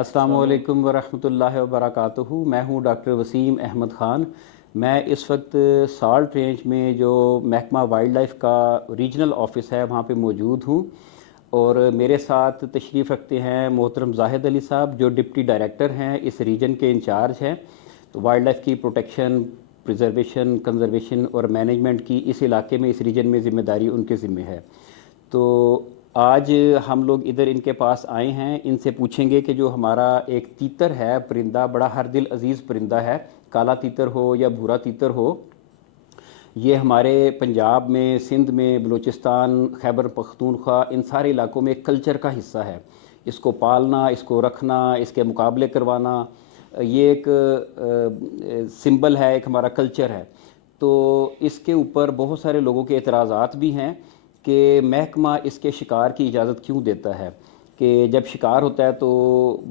अस्सलामु अलैकुम वरहमतुल्लाहि वबरकातुहू। मैं हूँ डॉक्टर वसीम अहमद ख़ान। मैं इस वक्त साल्ट रेंज में जो महकमा वाइल्ड लाइफ का रीजनल ऑफिस है वहाँ पे मौजूद हूँ। और मेरे साथ तशरीफ़ रखते हैं मोहतरम जाहिद अली साहब, जो डिप्टी डायरेक्टर हैं, इस रीजन के इंचार्ज हैं। तो वाइल्ड लाइफ की प्रोटेक्शन, प्रिजर्वेशन, कंजर्वेशन और मैनेजमेंट की इस इलाके में, इस रीजन में ज़िम्मेदारी उनके ज़िम्मे है। तो आज हम लोग इधर इनके पास आए हैं, इनसे पूछेंगे कि जो हमारा एक तीतर है, परिंदा, बड़ा हर दिल अजीज़ परिंदा है, काला तीतर हो या भूरा तीतर हो, ये हमारे पंजाब में, सिंध में, बलूचिस्तान, खैबर पख्तूनख्वा, इन सारे इलाकों में एक कल्चर का हिस्सा है। इसको पालना, इसको रखना, इसके मुकाबले करवाना, ये एक सिंबल है, एक हमारा कल्चर है। तो इसके ऊपर बहुत सारे लोगों के एतराज़ात भी हैं कि महकमा इसके शिकार की इजाज़त क्यों देता है, कि जब शिकार होता है तो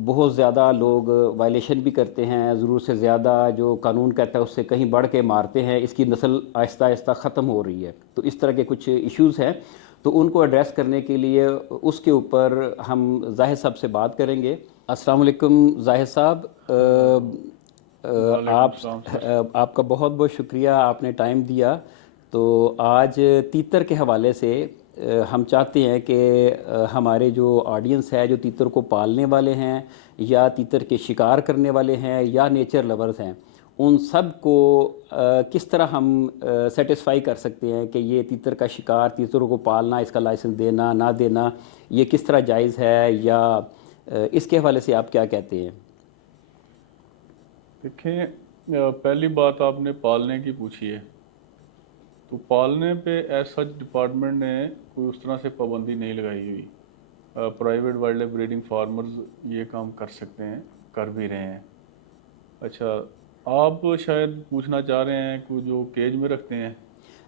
बहुत ज़्यादा लोग वायलेशन भी करते हैं, ज़रूरत से ज़्यादा, जो कानून कहता है उससे कहीं बढ़ के मारते हैं, इसकी नस्ल आहिस्ता आहिस्ता ख़त्म हो रही है। तो इस तरह के कुछ इश्यूज़ हैं, तो उनको एड्रेस करने के लिए उसके ऊपर हम जाहिद साहब से बात करेंगे। अस्सलाम वालेकुम जाहिद साहब। वालेकुम सलाम सर। आपका बहुत बहुत शुक्रिया, आपने टाइम दिया। तो आज तीतर के हवाले से हम चाहते हैं कि हमारे जो ऑडियंस है, जो तीतर को पालने वाले हैं या तीतर के शिकार करने वाले हैं या नेचर लवर्स हैं, उन सब को किस तरह हम सेटिस्फाई कर सकते हैं कि ये तीतर का शिकार, तीतरों को पालना, इसका लाइसेंस देना ना देना, ये किस तरह जायज़ है, या इसके हवाले से आप क्या कहते हैं? देखें, पहली बात आपने पालने की पूछी है, तो पालने पे एज सच डिपार्टमेंट ने कोई उस तरह से पाबंदी नहीं लगाई हुई। Private wild life breeding farmers ये काम कर सकते हैं, कर भी रहे हैं। अच्छा, आप शायद पूछना चाह रहे हैं कि जो केज में रखते हैं।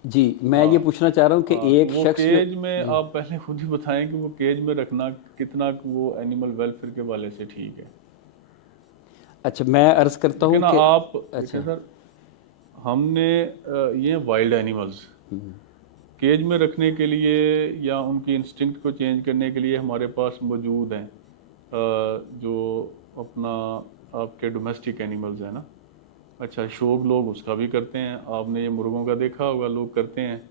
जी, मैं ये हाँ। पूछना चाह रहा हूँ कि हाँ, तो एक वो शख्स जो केज में आप पहले खुद ही बताएं कि वो केज में रखना कितना वो एनिमल वेलफेयर के वाले से ठीक है। अच्छा, मैं अर्ज़ करता देखिए हूँ ना कि आप, देखिए अच्छा। सर, हमने ये वाइल्ड एनिमल्स केज में रखने के लिए या उनकी इंस्टिंक्ट को चेंज करने के लिए हमारे पास मौजूद हैं। जो अपना आपके डोमेस्टिक एनिमल्स हैं ना। अच्छा, शौक लोग उसका भी करते हैं। आपने ये मुर्गों का देखा होगा, लोग करते हैं,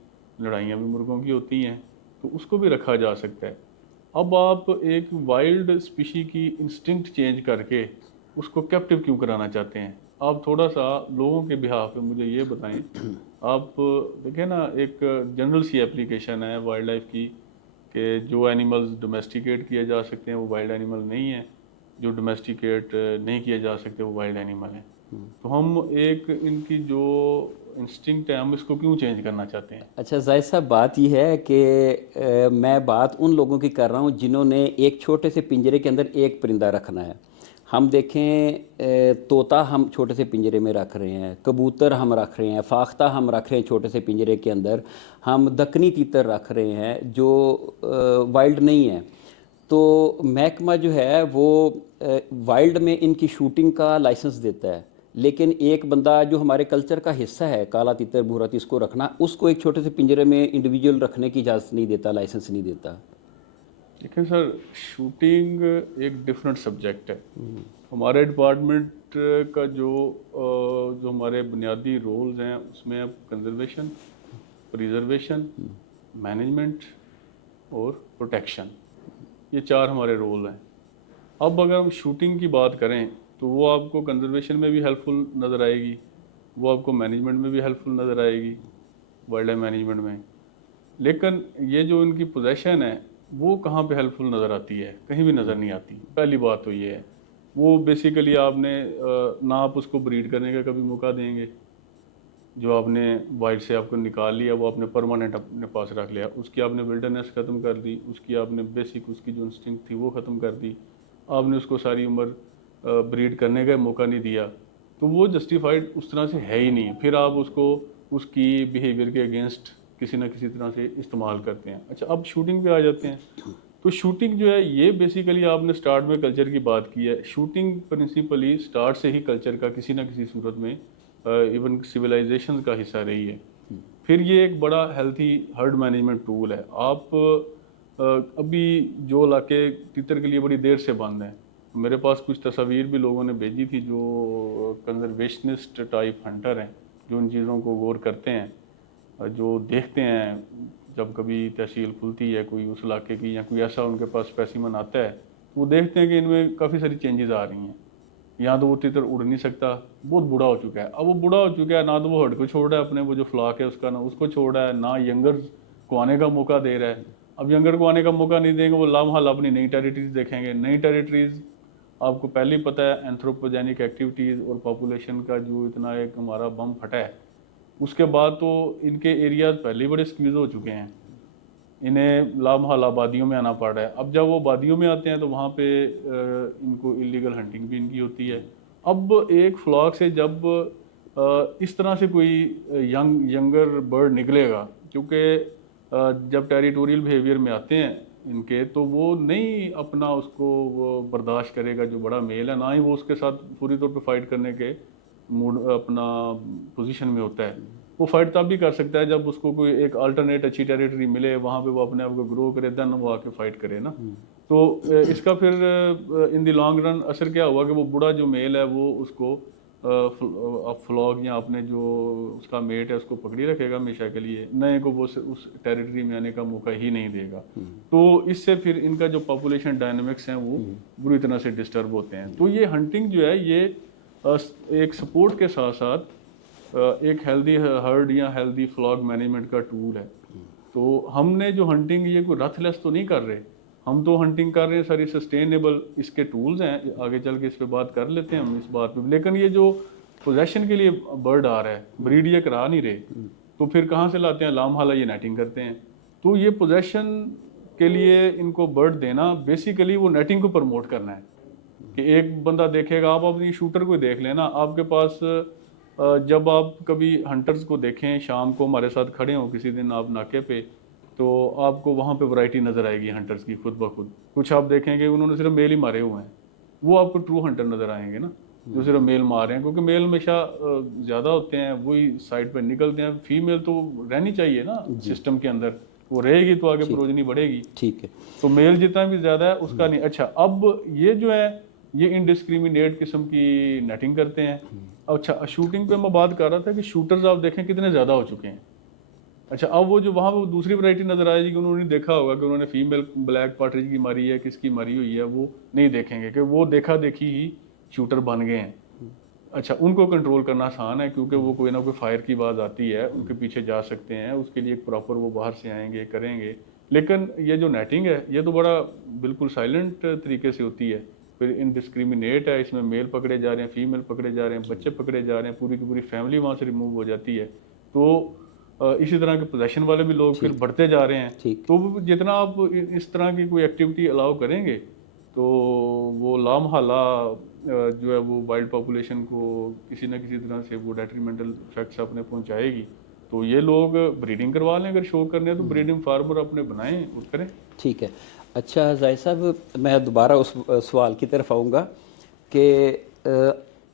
लड़ाइयाँ भी मुर्गों की होती हैं, तो उसको भी रखा जा सकता है। अब आप एक वाइल्ड स्पीशी की इंस्टिंक्ट चेंज करके उसको कैप्टिव क्यों कराना चाहते हैं? आप थोड़ा सा लोगों के बिहाफ पे मुझे ये बताएं। आप देखें ना, एक जनरल सी एप्लीकेशन है वाइल्ड लाइफ की कि जो एनिमल्स डोमेस्टिकेट किए जा सकते हैं वो वाइल्ड एनिमल नहीं है, जो डोमेस्टिकेट नहीं किए जा सकते वो वाइल्ड एनिमल हैं। तो हम एक इनकी जो इंस्टिंक्ट है, हम इसको क्यों चेंज करना चाहते हैं? अच्छा जाहिद साहब, बात यह है कि मैं बात उन लोगों की कर रहा हूँ जिन्होंने एक छोटे से पिंजरे के अंदर एक परिंदा रखना है। हम देखें, तोता हम छोटे से पिंजरे में रख रहे हैं, कबूतर हम रख रहे हैं, फाख्ता हम रख रहे हैं छोटे से पिंजरे के अंदर, हम दक्कनी तीतर रख रहे हैं जो वाइल्ड नहीं है। तो महकमा जो है वो वाइल्ड में इनकी शूटिंग का लाइसेंस देता है, लेकिन एक बंदा जो हमारे कल्चर का हिस्सा है, काला तीतर भूरा तीतर, इसको रखना, उसको एक छोटे से पिंजरे में इंडिविजुअल रखने की इजाज़त नहीं देता, लाइसेंस नहीं देता। देखिए सर, शूटिंग एक डिफरेंट सब्जेक्ट है। हमारे डिपार्टमेंट का जो हमारे बुनियादी रोल्स हैं उसमें अब कंजर्वेशन, प्रिजर्वेशन, मैनेजमेंट और प्रोटेक्शन, ये चार हमारे रोल हैं। अब अगर हम शूटिंग की बात करें तो वो आपको कंजर्वेशन में भी हेल्पफुल नज़र आएगी, वो आपको मैनेजमेंट में भी हेल्पफुल नज़र आएगी, वाइल्ड लाइफ मैनेजमेंट में। लेकिन ये जो इनकी पोजेशन है वो कहाँ पे हेल्पफुल नज़र आती है? कहीं भी नज़र नहीं आती। पहली बात तो ये है। वो बेसिकली आपने ना आप उसको ब्रीड करने का कभी मौका देंगे। जो आपने वाइल्ड से आपको निकाल लिया वो आपने परमानेंट अपने पास रख लिया, उसकी आपने विल्डरनेस ख़त्म कर दी, उसकी आपने बेसिक उसकी जो इंस्टिंक्ट थी वो ख़त्म कर दी, आपने उसको सारी उम्र ब्रीड करने का मौका नहीं दिया, तो वो जस्टिफाइड उस तरह से है ही नहीं। फिर आप उसको उसकी बिहेवियर के अगेंस्ट किसी ना किसी तरह से इस्तेमाल करते हैं। अच्छा, अब शूटिंग पे आ जाते हैं। तो शूटिंग जो है ये बेसिकली आपने स्टार्ट में कल्चर की बात की है। शूटिंग प्रिंसिपली स्टार्ट से ही कल्चर का किसी ना किसी सूरत में, इवन सिविलाइजेशन का हिस्सा रही है। फिर ये एक बड़ा हेल्थी हर्ड मैनेजमेंट टूल है। आप अभी जो इलाके तीतर के लिए बड़ी देर से बंद हैं, मेरे पास कुछ तस्वीर भी लोगों ने भेजी थी जो कंजर्वेशनिस्ट टाइप हंटर हैं, जो उन चीज़ों को गौर करते हैं, जो देखते हैं जब कभी तहसील खुलती है कोई उस इलाके की या कोई ऐसा उनके पास स्पेसिमन आता है, तो वो देखते हैं कि इनमें काफ़ी सारी चेंजेस आ रही हैं। यहाँ तो वो तितर उड़ नहीं सकता, बहुत बूढ़ा हो चुका है। अब वो बूढ़ा हो चुका है, ना तो वो हड को छोड़ रहा है अपने, वो जो फ्लाक है उसका, ना उसको छोड़ रहा है, ना यंगर को आने का मौका दे रहा है। अब यंगर को आने का मौका नहीं देंगे, वो लामहल अपनी नई टेरिटरीज देखेंगे। नई टेरिटरीज आपको पहले ही पता है, एंथ्रोपोजेनिक एक्टिविटीज़ और पॉपुलेशन का जो इतना एक हमारा बम फटा है, उसके बाद तो इनके एरियाज पहले ही बड़े स्क्वीज हो चुके हैं, इन्हें लामहल आबादियों में आना पड़ रहा है। अब जब वो आबादियों में आते हैं तो वहाँ पे इनको इलीगल हंटिंग भी इनकी होती है। अब एक फ्लॉक से जब इस तरह से कोई यंगर बर्ड निकलेगा, क्योंकि जब टेरिटोरियल बिहेवियर में आते हैं इनके, तो वो नहीं अपना उसको वो बर्दाश्त करेगा जो बड़ा मेल है, ना ही वो उसके साथ पूरी तौर पे फाइट करने के मूड अपना पोजीशन में होता है। वो फाइट तब भी कर सकता है जब उसको कोई एक अल्टरनेट अच्छी टेरिटरी मिले, वहाँ पे वो अपने आप को ग्रो करे, देन वो आके फाइट करे ना। तो इसका फिर इन द लॉन्ग रन असर क्या हुआ कि वो बूढ़ा जो मेल है वो उसको फ्लॉग या अपने जो उसका मेट है उसको पकड़ी रखेगा हमेशा के लिए, नए को वो उस टेरिटरी में आने का मौका ही नहीं देगा। तो इससे फिर इनका जो पॉपुलेशन डायनामिक्स हैं वो बुरी तरह से डिस्टर्ब होते हैं। तो ये हंटिंग जो है ये एक सपोर्ट के साथ साथ एक हेल्दी हर्ड या हेल्दी फ्लॉग मैनेजमेंट का टूल है। तो हमने जो हंटिंग ये कोई रथलेस तो नहीं कर रहे, हम तो हंटिंग कर रहे हैं सारी सस्टेनेबल इसके टूल्स हैं, आगे चल के इस पे बात कर लेते हैं हम इस बात पे। लेकिन ये जो पोजेशन के लिए बर्ड आ रहा है, ब्रीड ये करा नहीं रहे, तो फिर कहाँ से लाते हैं? लामहाला ये नेटिंग करते हैं। तो ये पोजेशन के लिए इनको बर्ड देना, बेसिकली वो नेटिंग को प्रमोट करना है कि एक बंदा देखेगा, आप अपनी शूटर को देख लेना, आपके पास जब आप कभी हंटर्स को देखें शाम को हमारे साथ खड़े हों किसी दिन आप नाके पे, तो आपको वहाँ पे वैरायटी नज़र आएगी हंटर्स की खुद ब खुद। कुछ आप देखेंगे उन्होंने सिर्फ मेल ही मारे हुए हैं, वो आपको ट्रू हंटर नज़र आएंगे ना, जो सिर्फ मेल मार रहे हैं, क्योंकि मेल हमेशा ज़्यादा होते हैं, वही साइड पर निकलते हैं। फीमेल तो रहनी चाहिए ना सिस्टम के अंदर, वो रहेगी तो आगे प्रोजनी बढ़ेगी। ठीक है, तो मेल जितना भी ज़्यादा है उसका नहीं। अच्छा, अब ये जो है ये इनडिस्क्रिमिनेट किस्म की नेटिंग करते हैं। अच्छा, शूटिंग पे मैं बात कर रहा था कि शूटर्स आप देखें कितने ज़्यादा हो चुके हैं। अच्छा, अब वो जो वहाँ वो दूसरी वैरायटी नज़र आएगी कि उन्होंने देखा होगा कि उन्होंने फीमेल ब्लैक पार्टरिज की मारी है, किसकी मारी हुई है, वो नहीं देखेंगे कि वो देखा देखी ही शूटर बन गए हैं। अच्छा, उनको कंट्रोल करना आसान है क्योंकि वो कोई ना कोई फायर की आवाज़ आती है, उनके पीछे जा सकते हैं, उसके लिए एक प्रॉपर वो बाहर से आएंगे करेंगे। लेकिन ये जो नेटिंग है ये तो बड़ा बिल्कुल साइलेंट तरीके से होती है, फिर इनडिस्क्रिमिनेट है, इसमें मेल पकड़े जा रहे हैं, फीमेल पकड़े जा रहे हैं, बच्चे पकड़े जा रहे हैं, पूरी की पूरी फैमिली वहाँ से रिमूव हो जाती है। तो इसी तरह के पोजेशन वाले भी लोग फिर बढ़ते जा रहे हैं। तो जितना आप इस तरह की कोई एक्टिविटी अलाउ करेंगे तो वो लामहाला जो है वो वाइल्ड पॉपुलेशन को किसी न किसी तरह से वो डेट्रीमेंटल इफेक्ट्स अपने पहुंचाएगी। तो ये लोग ब्रीडिंग करवा लें, अगर शो करने हैं तो ब्रीडिंग फार्मर अपने बनाएं और करें। ठीक है। अच्छा जाहिद साहब, मैं दोबारा उस सवाल की तरफ आऊँगा कि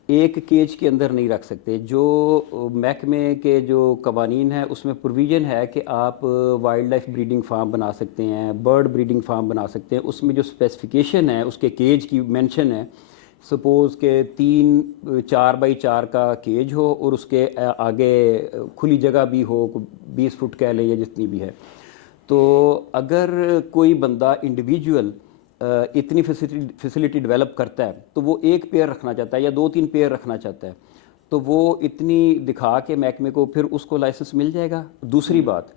एक केज के अंदर नहीं रख सकते। जो महकमे के जो कवानीन है उसमें प्रोविज़न है कि आप वाइल्ड लाइफ ब्रीडिंग फार्म बना सकते हैं, बर्ड ब्रीडिंग फार्म बना सकते हैं। उसमें जो स्पेसिफिकेशन है उसके केज की मेंशन है, सपोज़ के 3 4 बाई 4 का केज हो और उसके आगे खुली जगह भी हो, 20 फुट कह लें या जितनी भी है। तो अगर कोई बंदा इंडिविजुअल इतनी फैसिलिटी डेवलप करता है तो वो एक पेयर रखना चाहता है या 2 3 पेयर रखना चाहता है, तो वो इतनी दिखा के महकमे को फिर उसको लाइसेंस मिल जाएगा। दूसरी बात,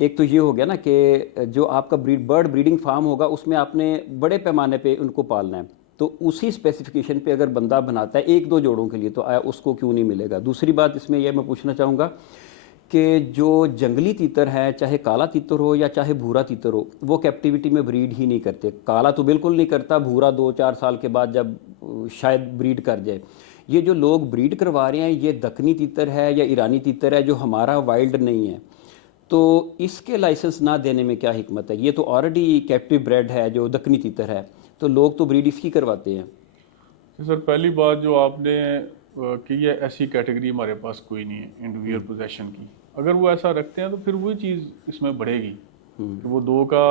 एक तो ये हो गया ना कि जो आपका बर्ड ब्रीडिंग फार्म होगा उसमें आपने बड़े पैमाने पे उनको पालना है, तो उसी स्पेसिफिकेशन पे अगर बंदा बनाता है 1 2 जोड़ों के लिए तो उसको क्यों नहीं मिलेगा। दूसरी बात इसमें यह मैं पूछना चाहूँगा कि जो जंगली तीतर है, चाहे काला तीतर हो या चाहे भूरा तीतर हो, वो कैप्टिविटी में ब्रीड ही नहीं करते। काला तो बिल्कुल नहीं करता, भूरा 2 4 साल के बाद जब शायद ब्रीड कर जाए। ये जो लोग ब्रीड करवा रहे हैं ये दक्कनी तीतर है या ईरानी तीतर है जो हमारा वाइल्ड नहीं है, तो इसके लाइसेंस ना देने में क्या हिकमत है? ये तो ऑलरेडी कैप्टिव ब्रेड है जो दक्कनी तीतर है, तो लोग तो ब्रीड इसकी करवाते हैं। तो सर पहली बात जो आपने कि ये ऐसी कैटेगरी हमारे पास कोई नहीं है इंडिविजुअल पोजेशन की। अगर वो ऐसा रखते हैं तो फिर वही चीज़ इसमें बढ़ेगी कि वो 2 का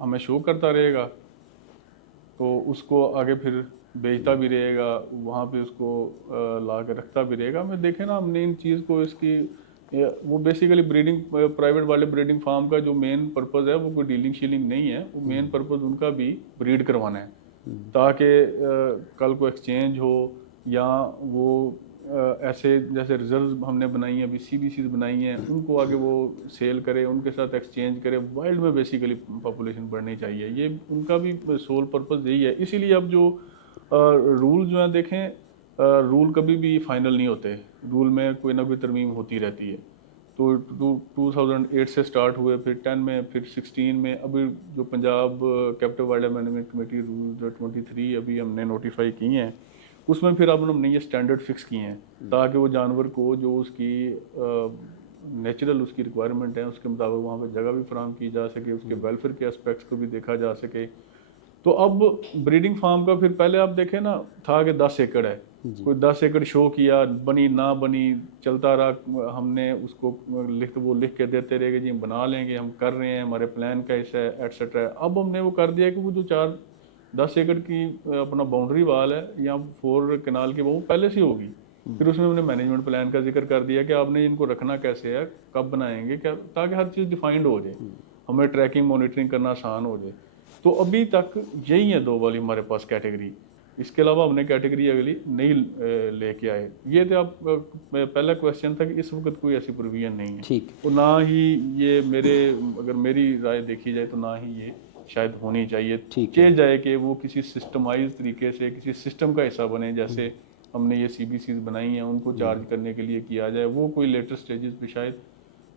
हमें शो करता रहेगा, तो उसको आगे फिर बेचता भी रहेगा, वहाँ पे उसको ला के रखता भी रहेगा। हमें देखें ना, हमने इन चीज़ को इसकी वो बेसिकली ब्रीडिंग, प्राइवेट वाले ब्रीडिंग फार्म का जो मेन पर्पज़ है वो कोई डीलिंग शीलिंग नहीं है, वो मेन पर्पज़ उनका भी ब्रीड करवाना है, ताकि कल को एक्सचेंज हो, या वो ऐसे जैसे रिजर्व हमने बनाई हैं, अभी CBCs बनाई हैं, उनको आगे वो सेल करे, उनके साथ एक्सचेंज करे। वाइल्ड में बेसिकली पॉपुलेशन बढ़नी चाहिए, ये उनका भी सोल पर्पज़ यही है। इसीलिए अब जो रूल जो है देखें, रूल कभी भी फाइनल नहीं होते, रूल में कोई ना कोई तरमीम होती रहती है। तो 2008 से स्टार्ट हुए, फिर 10 में, फिर 16 में, अभी जो Punjab captive wild life management committee rule 23 अभी हमने नोटिफाई किए हैं, उसमें फिर अब हमने ये स्टैंडर्ड फिक्स किए हैं, ताकि वो जानवर को जो उसकी नेचुरल उसकी रिक्वायरमेंट है उसके मुताबिक वहाँ पर जगह भी फराहम की जा सके, उसके वेलफेयर के एस्पेक्ट्स को भी देखा जा सके। तो अब ब्रीडिंग फार्म का फिर पहले आप देखें ना, था कि 10 एकड़ है, कोई 10 एकड़ शो किया, बनी ना बनी, चलता रहा, हमने उसको वो लिख के देते रहे कि जी हम बना लेंगे, हम कर रहे हैं, हमारे प्लान का हिस्सा है, एटसेट्रा। अब हमने वो कर दिया कि वो जो 10 एकड़ की अपना बाउंड्री वाल है या 4 कनाल की, वो पहले से होगी। फिर उसमें हमने मैनेजमेंट प्लान का जिक्र कर दिया कि आपने इनको रखना कैसे है, कब बनाएंगे क्या, ताकि हर चीज़ डिफाइंड हो जाए, हमें ट्रैकिंग मॉनिटरिंग करना आसान हो जाए। तो अभी तक यही है 2 वाली हमारे पास कैटेगरी, इसके अलावा हमने कैटेगरी अगली नहीं लेके आए। ये तो आप पहला क्वेश्चन था कि इस वक्त कोई ऐसी प्रोविजन नहीं है, ठीक। तो ना ही ये अगर मेरी राय देखी जाए तो ना ही ये शायद होनी चाहिए। चेंज जाए कि वो किसी सिस्टमाइज तरीके से किसी सिस्टम का हिस्सा बने, जैसे हमने ये CBCs बनाई हैं उनको चार्ज करने के लिए किया जाए, वो कोई लेटर स्टेजेस पे शायद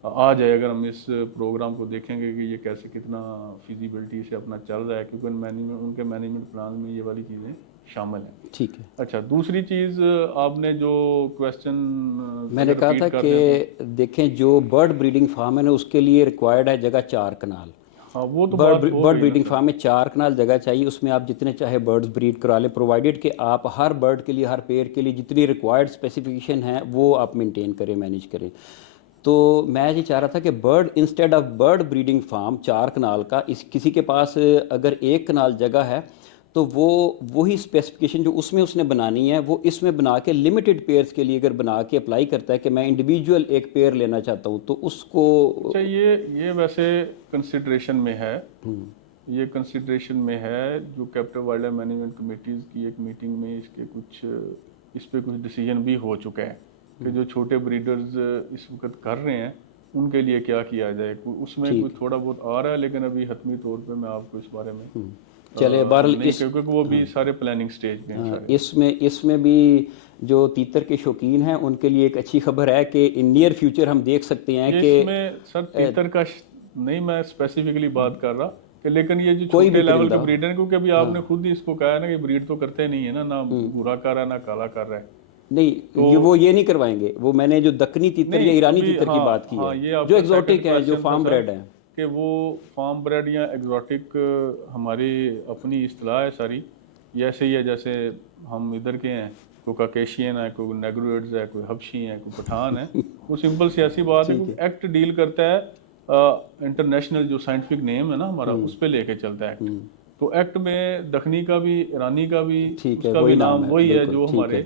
आ जाए, अगर हम इस प्रोग्राम को देखेंगे कि ये कैसे कितना फिजिबिलिटी से अपना चल रहा है, क्योंकि उनके मैनेजमेंट प्लान में ये वाली चीज़ें शामिल हैं। ठीक है। अच्छा, दूसरी चीज़ आपने जो क्वेश्चन मैंने कहा था कि देखें, जो बर्ड ब्रीडिंग फार्म है ना, उसके लिए रिक्वायर्ड है जगह 4 कनाल। हाँ, वो तो बर्ड ब्रीडिंग फार्म में 4 कनाल जगह चाहिए, उसमें आप जितने चाहे बर्ड्स ब्रीड करा लें, प्रोवाइडेड कि आप हर बर्ड के लिए, हर पेयर के लिए जितनी रिक्वायर्ड स्पेसिफिकेशन है वो आप मेंटेन करें, मैनेज करें। तो मैं ये चाह रहा था कि bird instead of bird breeding farm 4 kanal का, किसी के पास अगर 1 कनाल जगह है तो वो वही स्पेसिफिकेशन जो उसमें उसने बनानी है वो इसमें बना के लिमिटेड पेयर्स के लिए अगर बना के अप्लाई करता है कि मैं इंडिविजुअल एक पेयर लेना चाहता हूँ, तो उसको अच्छा, ये वैसे कंसिडरेशन में है, ये कंसिडरेशन में है। जो captive wild life management committees की एक मीटिंग में इस पे कुछ डिसीजन भी हो चुका है कि जो छोटे ब्रीडर्स इस वक्त कर रहे हैं उनके लिए क्या किया जाए। उसमें कुछ थोड़ा बहुत आ रहा है, लेकिन अभी हतमी तौर पे मैं आपको इस बारे में चले बहरहाल क्योंकि वो भी सारे प्लानिंग स्टेज पे हैं। इसमें भी जो तीतर के शौकीन हैं उनके लिए एक अच्छी खबर है कि इन नियर फ्यूचर हम देख सकते हैं कि इसमें सर तीतर का नहीं मैं स्पेसिफिकली बात कर रहा कि, लेकिन ये जो छोटे लेवल के ब्रीडर हैं, क्योंकि अभी आपने खुद ही इसको कहा है ना कि ब्रीड तो करते नहीं है ना भूरा कर रहा है ना काला कर रहा है। नहीं, तो वो ये नहीं करवाएंगे। वो मैंने जो दक्कनी तीतर या ईरानी तीतर की बात की है, जो एग्जॉटिक है, जो फार्म ब्रेड है, कि वो फार्म ब्रेड या एग्जॉटिक हमारी अपनी इस्तिलाह है सारी, ऐसे ही है जैसे हम इधर के हैं, कोई काकेशियन है, कोई नेग्रोइड्स है, कोई हबशी है, कोई पठान है। वो सिंपल सी ऐसी बात है कि एक्ट डील करता है इंटरनेशनल जो साइंटिफिक नेम है ना हमारा, उस पर लेके चलता है एक्ट। तो एक्ट में दखनी का भी, ईरानी का भी, उसका भी नाम वही है जो हमारे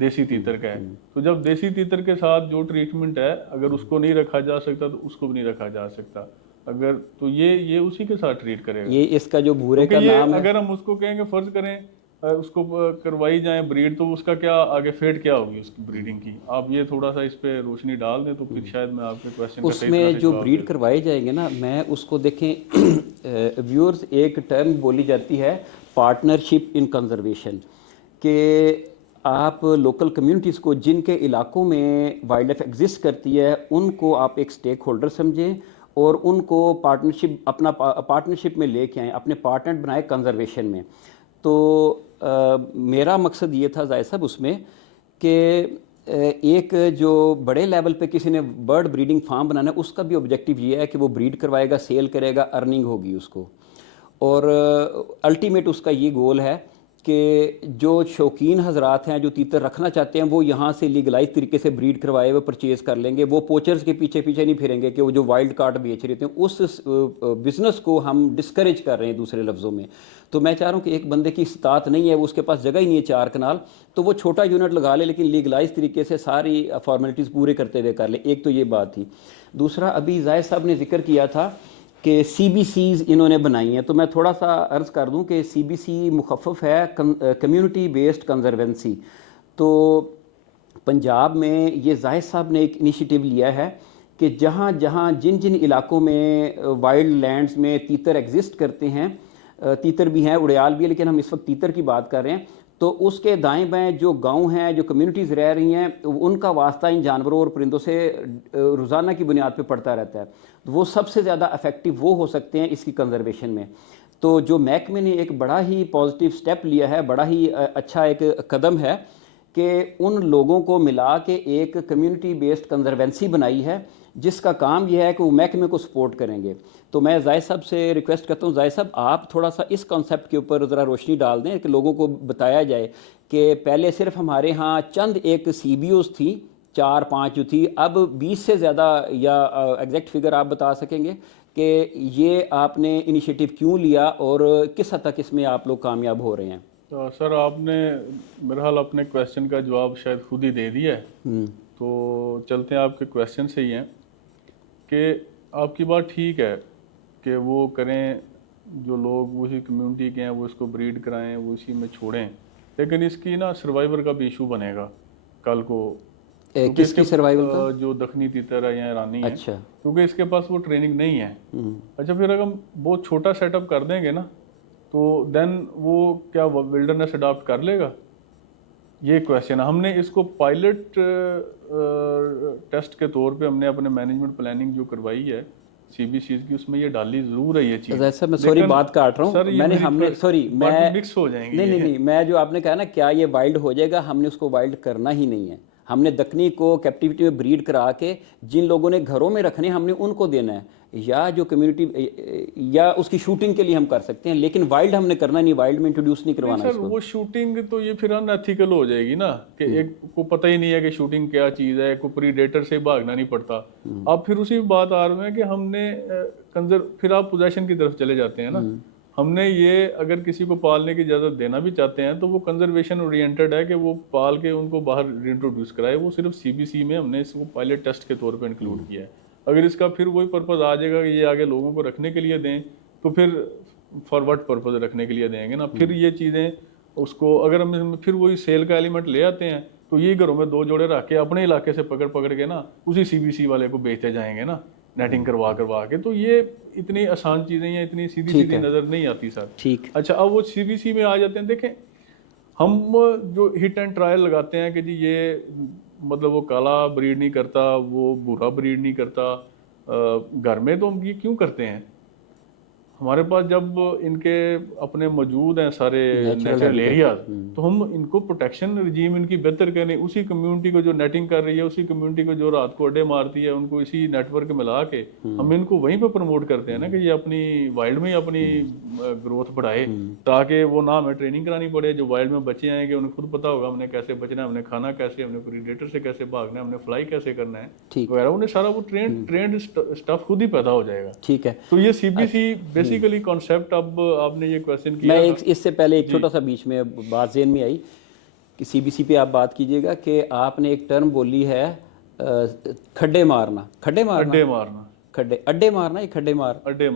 देसी तीतर का है। तो जब देसी तीतर के साथ जो ट्रीटमेंट है, अगर उसको नहीं रखा जा सकता तो उसको भी नहीं रखा जा सकता। अगर तो ये उसी के साथ ट्रीट करेगा। ये इसका जो भूरे का नाम है, अगर हम उसको कहेंगे, फर्ज करें उसको करवाई जाए ब्रीड, तो उसका क्या आगे फेट क्या होगी उसकी ब्रीडिंग की। आप ये थोड़ा सा इस पे रोशनी डाल दें तो फिर शायद मैं आपके क्वेश्चन उसमें जो ब्रीड करवाए जाएंगे ना, मैं उसको देखें व्यूअर्स, एक टर्म बोली जाती है पार्टनरशिप इन कंजर्वेशन, कि आप लोकल कम्युनिटीज़ को जिनके इलाकों में वाइल्ड लाइफ एग्जिस्ट करती है उनको आप एक स्टेक होल्डर समझें और उनको पार्टनरशिप में लेके आएँ, अपने पार्टनर बनाए कंजर्वेशन में। तो मेरा मकसद ये था जाहिर साहब उसमें कि एक जो बड़े लेवल पे किसी ने बर्ड ब्रीडिंग फार्म बनाना है, उसका भी ऑब्जेक्टिव ये है कि वो ब्रीड करवाएगा, सेल करेगा, अर्निंग होगी उसको, और अल्टीमेट उसका ये गोल है कि जो शौकीन हजरात हैं जो तीतर रखना चाहते हैं वो यहाँ से लीगलाइज तरीके से ब्रीड करवाए हुए परचेज कर लेंगे। वो पोचर्स के पीछे पीछे नहीं फिरेंगे कि वो जो वाइल्ड कार्ड बेच रहे थे। उस बिज़नेस को हम डिस्करेज कर रहे हैं दूसरे लफ्ज़ों में। तो मैं चाह रहा हूँ कि एक बंदे की इस्तात नहीं है, वो उसके पास जगह ही नहीं है 4 कनाल, तो वो छोटा यूनिट लगा ले लेकिन लीगलाइज तरीके से सारी फॉर्मेलिटीज़ पूरे करते हुए कर ले। एक तो ये बात थी। दूसरा, अभी जायद साहब ने जिक्र किया था कि CBCs इन्होंने बनाई हैं, तो मैं थोड़ा सा अर्ज़ कर दूं कि CBC मुखफ़फ़ है कम्युनिटी बेस्ड कंजर्वेंसी। तो पंजाब में ये जाहिद साहब ने एक इनिशिएटिव लिया है कि जहाँ जहाँ जिन जिन इलाकों में वाइल्ड लैंड्स में तीतर एग्जिस्ट करते हैं, तीतर भी हैं, उड़ियाल भी है, लेकिन हम इस वक्त तीतर की बात कर रहे हैं, तो उसके दाएं बाएं जो गांव हैं, जो कम्युनिटीज़ रह रही हैं, उनका वास्ता इन जानवरों और परिंदों से रोज़ाना की बुनियाद पे पड़ता रहता है। तो वो सबसे ज़्यादा इफ़ेक्टिव वो हो सकते हैं इसकी कंजर्वेशन में। तो जो महकमे ने एक बड़ा ही पॉजिटिव स्टेप लिया है, बड़ा ही अच्छा एक कदम है कि उन लोगों को मिला के एक कम्युनिटी बेस्ड कंजर्वेंसी बनाई है, जिसका काम यह है कि वो महकमे को सपोर्ट करेंगे। तो मैं जायद साहब से रिक्वेस्ट करता हूँ, जायद साहब आप थोड़ा सा इस कॉन्सेप्ट के ऊपर ज़रा रोशनी डाल दें कि लोगों को बताया जाए कि पहले सिर्फ हमारे यहाँ चंद एक CBOs थी, 4-5 जो थी, अब 20 से ज़्यादा, या एग्जैक्ट फिगर आप बता सकेंगे कि ये आपने इनिशिएटिव क्यों लिया और किस हद तक इसमें आप लोग कामयाब हो रहे हैं? तो सर आपने मेरा हाल अपने क्वेश्चन का जवाब शायद खुद ही दे दिया है। तो चलते हैं आपके क्वेश्चन से ही हैं कि आपकी बात ठीक है कि वो करें, जो लोग उसी कम्युनिटी के हैं वो इसको ब्रीड कराएं, वो इसी में छोड़ें, लेकिन इसकी ना सर्वाइवर का भी इशू बनेगा कल को। किसकी सर्वाइवल का? जो दखनी तीतर है या ईरानी है, अच्छा, क्योंकि इसके पास वो ट्रेनिंग नहीं है। अच्छा, फिर अगर हम बहुत छोटा सेटअप कर देंगे ना, तो देन वो क्या विल्डरनेस अडॉप्ट कर लेगा? ये क्वेश्चन है। हमने इसको पायलट टेस्ट के तौर पे हमने अपने मैनेजमेंट प्लानिंग जो करवाई है CBCs की, उसमें ये डाली जरूर है ये चीज। सर मैं सॉरी बात काट रहा हूँ, मैंने हमने सॉरी मैं मिक्स हो जाएंगे। नहीं, मैं जो आपने कहा ना क्या ये वाइल्ड हो जाएगा, हमने उसको वाइल्ड करना ही नहीं है। हमने दक्कनी को कैप्टिविटी में ब्रीड करा के जिन लोगों ने घरों में रखने हमने उनको देना है, या जो कम्युनिटी या उसकी शूटिंग के लिए हम कर सकते हैं, लेकिन वाइल्ड हमने करना नहीं, वाइल्ड में इंट्रोड्यूस नहीं करवाना सर इसको। वो शूटिंग तो ये फिर अनएथिकल हो जाएगी ना कि एक को पता ही नहीं है कि शूटिंग क्या चीज है, को प्रीडेटर से भागना नहीं पड़ता। अब फिर उसी बात आ रहे हैं कि हमने फिर आप पोजेशन की तरफ चले जाते हैं ना। हमने ये अगर किसी को पालने की इजाज़त देना भी चाहते हैं तो वो कंजर्वेशन ओरिएंटेड है कि वो पाल के उनको बाहर इंट्रोड्यूस कराए। वो सिर्फ CBC में हमने इसको पायलट टेस्ट के तौर पे इंक्लूड किया है। अगर इसका फिर वही पर्पज़ आ जाएगा कि ये आगे लोगों को रखने के लिए दें, तो फिर फॉर व्हाट पर्पज़ रखने के लिए देंगे ना। फिर ये चीज़ें उसको अगर हम फिर वही सेल का एलिमेंट ले आते हैं, तो ये घरों में 2 जोड़े रख के अपने इलाके से पकड़ पकड़ के ना उसी CBC वाले को बेचते जाएंगे ना, नेटिंग करवा के। तो ये इतनी आसान चीज़ें या इतनी सीधी सीधी नज़र नहीं आती सर। ठीक। अच्छा, अब वो CBC में आ जाते हैं। देखें, हम जो हिट एंड ट्रायल लगाते हैं कि जी ये मतलब वो काला ब्रीड नहीं करता, वो भूरा ब्रीड नहीं करता, घर में तो हम ये क्यों करते हैं? हमारे पास जब इनके अपने मौजूद हैं सारे नेचुरल एरियाज, तो हम इनको प्रोटेक्शन रिजीम इनकी बेहतर करें। उसी कम्युनिटी को जो नेटिंग कर रही है, उसी कम्युनिटी को जो रात को अड्डे मारती है, उनको इसी नेटवर्क में मिला के हम इनको वहीं पे प्रमोट करते हैं ना कि ये अपनी वाइल्ड में अपनी ग्रोथ बढ़ाए, ताकि वो ना हमें ट्रेनिंग करानी पड़े। जो वाइल्ड में बच्चे आएंगे उन्हें खुद पता होगा हमने कैसे बचना है, हमने खाना कैसे, हमने प्रीडेटर से कैसे भागना है, हमने फ्लाई कैसे करना है वगैरह। उन्हें सारा वो ट्रेंड स्टफ खुद ही पैदा हो जाएगा। ठीक है। तो ये CBC बेसिकली कॉन्सेप्ट, अब आपने ये क्वेश्चन किया, मैं इससे पहले एक छोटा सा बीच में बात ज़हन में आई कि CBC पे आप बात कीजिएगा कि आपने एक टर्म बोली है खड्डे मारना, अड्डे मारना,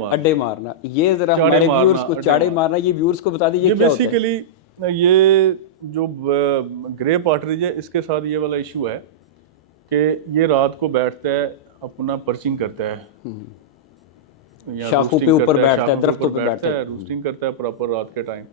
अड्डे मारना। ये जरा हमारे व्यूअर्स को, चाड़े मारना, ये व्यूअर्स को बता दीजिए क्या होता है? बेसिकली ये जो ग्रे पार्टरिज है, इसके साथ ये वाला इशू है कि ये रात को बैठता है, अपना पर्चिंग करता है, शाखों पे ऊपर बैठता है, दरख्तों पे बैठता है, रूस्टिंग करता है प्रॉपर रात के टाइम।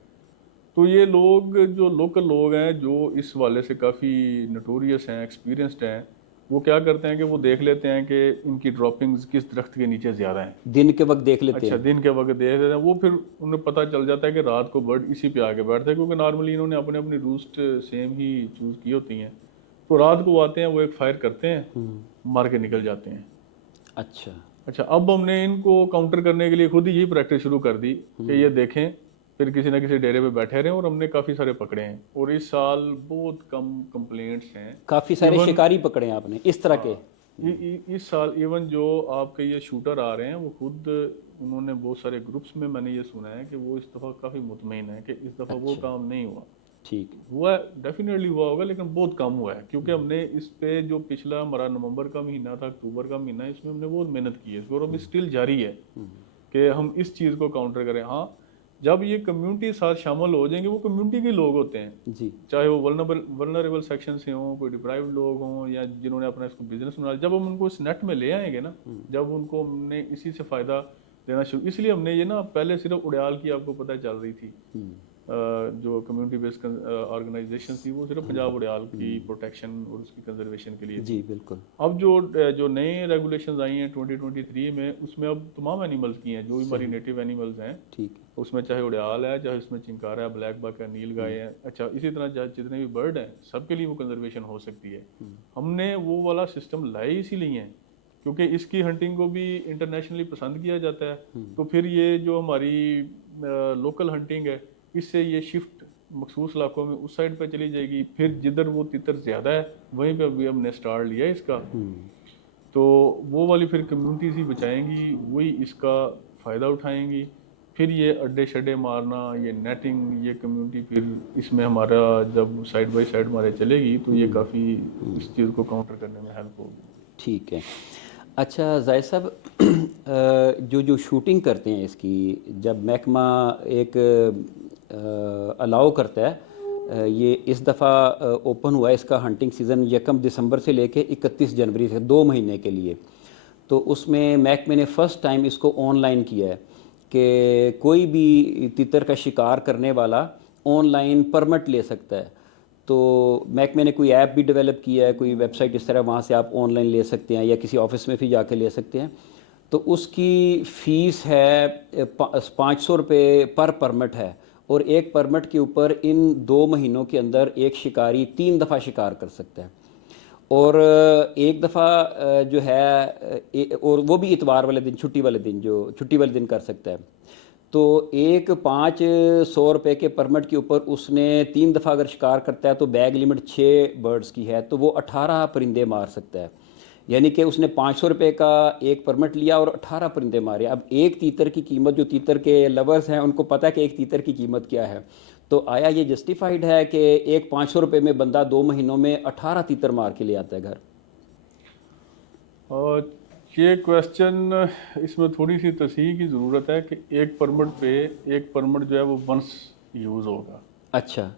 तो ये लोग जो लोकल लोग हैं जो इस वाले से काफ़ी नोटोरियस हैं, एक्सपीरियंस्ड हैं, वो क्या करते हैं कि वो देख लेते हैं कि इनकी ड्रॉपिंग्स किस दरख्त के नीचे ज़्यादा हैं। दिन के वक्त देख लेते हैं। अच्छा, दिन के वक्त देख लेते हैं। वो फिर उन्हें पता चल जाता है कि रात को बर्ड इसी पे आके बैठता है, क्योंकि नॉर्मली इन्होंने अपने अपनी रूस्ट सेम ही चूज़ की होती हैं। तो रात को आते हैं, वो एक फायर करते हैं, मार के निकल जाते हैं। अच्छा, अब हमने इनको काउंटर करने के लिए खुद ही यही प्रैक्टिस शुरू कर दी कि ये देखें फिर किसी ना किसी डेरे पे बैठे रहे और हमने काफ़ी सारे पकड़े हैं। और इस साल बहुत कम कंप्लेंट्स हैं। काफ़ी सारे शिकारी पकड़े हैं आपने इस तरह के? इस साल इवन जो आपके ये शूटर आ रहे हैं वो खुद, उन्होंने बहुत सारे ग्रुप्स में मैंने ये सुना है कि वो इस दफ़ा काफ़ी मुतमईन है कि इस दफ़ा वो काम नहीं हुआ। ठीक। हुआ है, डेफिनेटली हुआ होगा, लेकिन बहुत कम हुआ है, क्योंकि हमने इस पे जो पिछला हमारा नवंबर का महीना था, अक्टूबर का महीना, इसमें हमने बहुत मेहनत की है इस पर, और अभी स्टिल जारी है कि हम इस चीज़ को काउंटर करें। हाँ, जब ये कम्युनिटी साथ शामिल हो जाएंगे, वो कम्युनिटी के लोग होते हैं जी। चाहे वो वल्नरेबल सेक्शन से हों, कोई डिप्राइव्ड लोग हों, या जिन्होंने अपना इसको बिजनेस बना, जब हम उनको इस नेट में ले आएंगे ना, जब उनको हमने इसी से फ़ायदा देना शुरू, इसलिए हमने ये ना पहले सिर्फ उड़ाल की आपको पता चल रही थी, जो कम्युनिटी बेस्ड ऑर्गेनाइजेशन थी वो सिर्फ पंजाब उड़ाल की प्रोटेक्शन और उसकी कंजर्वेशन के लिए जी बिल्कुल। अब जो नए रेगुलेशंस आई हैं 2023 में, उसमें अब तमाम एनिमल्स की हैं जो हमारी नेटिव एनिमल्स हैं। ठीक। उसमें चाहे उड़ाल है, चाहे उसमें चिंकारा है, ब्लैक बक है, नील गाय है, अच्छा इसी तरह जितने भी बर्ड हैं सबके लिए वो कंजर्वेशन हो सकती है। हमने वो वाला सिस्टम लाए इसीलिए हैं क्योंकि इसकी हंटिंग को भी इंटरनेशनली पसंद किया जाता है। तो फिर ये जो हमारी लोकल हंटिंग है, इससे ये शिफ्ट मखसूस इलाकों में उस साइड पे चली जाएगी। फिर जिधर वो तितर ज़्यादा है वहीं पे अभी हमने स्टार्ट लिया है इसका, तो वो वाली फिर कम्युनिटीज ही बचाएंगी, वही इसका फ़ायदा उठाएंगी। फिर ये अड्डे शड्डे मारना, ये नेटिंग, ये कम्युनिटी फिर इसमें हमारा जब साइड बाय साइड हमारे चलेगी तो ये काफ़ी इस चीज़ को काउंटर करने में हेल्प होगी। ठीक है। अच्छा जाहिद साहब, जो शूटिंग करते हैं इसकी, जब महकमा एक अलाउ करता है, ये इस दफ़ा ओपन हुआ है इसका हंटिंग सीज़न 1 दिसंबर से लेके 31 जनवरी से 2 महीने के लिए, तो उसमें महकमे ने फ़र्स्ट टाइम इसको ऑनलाइन किया है कि कोई भी तितर का शिकार करने वाला ऑनलाइन परमिट ले सकता है। तो महकमे ने कोई ऐप भी डेवलप किया है, कोई वेबसाइट इस तरह, वहाँ से आप ऑनलाइन ले सकते हैं या किसी ऑफिस में भी जाके ले सकते हैं। तो उसकी फ़ीस है 500 रुपये पर परमिट है, और एक परमिट के ऊपर इन 2 महीनों के अंदर एक शिकारी 3 दफ़ा शिकार कर सकता है। और एक दफ़ा जो है और वो भी इतवार वाले दिन, छुट्टी वाले दिन, जो छुट्टी वाले दिन कर सकता है। तो एक 500 रुपये के परमिट के ऊपर उसने 3 दफ़ा अगर शिकार करता है तो बैग लिमिट 6 बर्ड्स की है, तो वो 18 परिंदे मार सकता है। यानी कि उसने 500 रुपये का एक परमिट लिया और 18 परिंदे मारे। अब एक तीतर की कीमत, जो तीतर के लवर्स हैं उनको पता है कि एक तीतर की कीमत क्या है, तो आया ये जस्टिफाइड है कि एक 500 रुपये में बंदा 2 महीनों में 18 तीतर मार के ले आता है घर? और ये क्वेश्चन, इसमें थोड़ी सी तस्हीह की ज़रूरत है कि एक परमिट जो है वो वंस यूज़ होगा। अच्छा,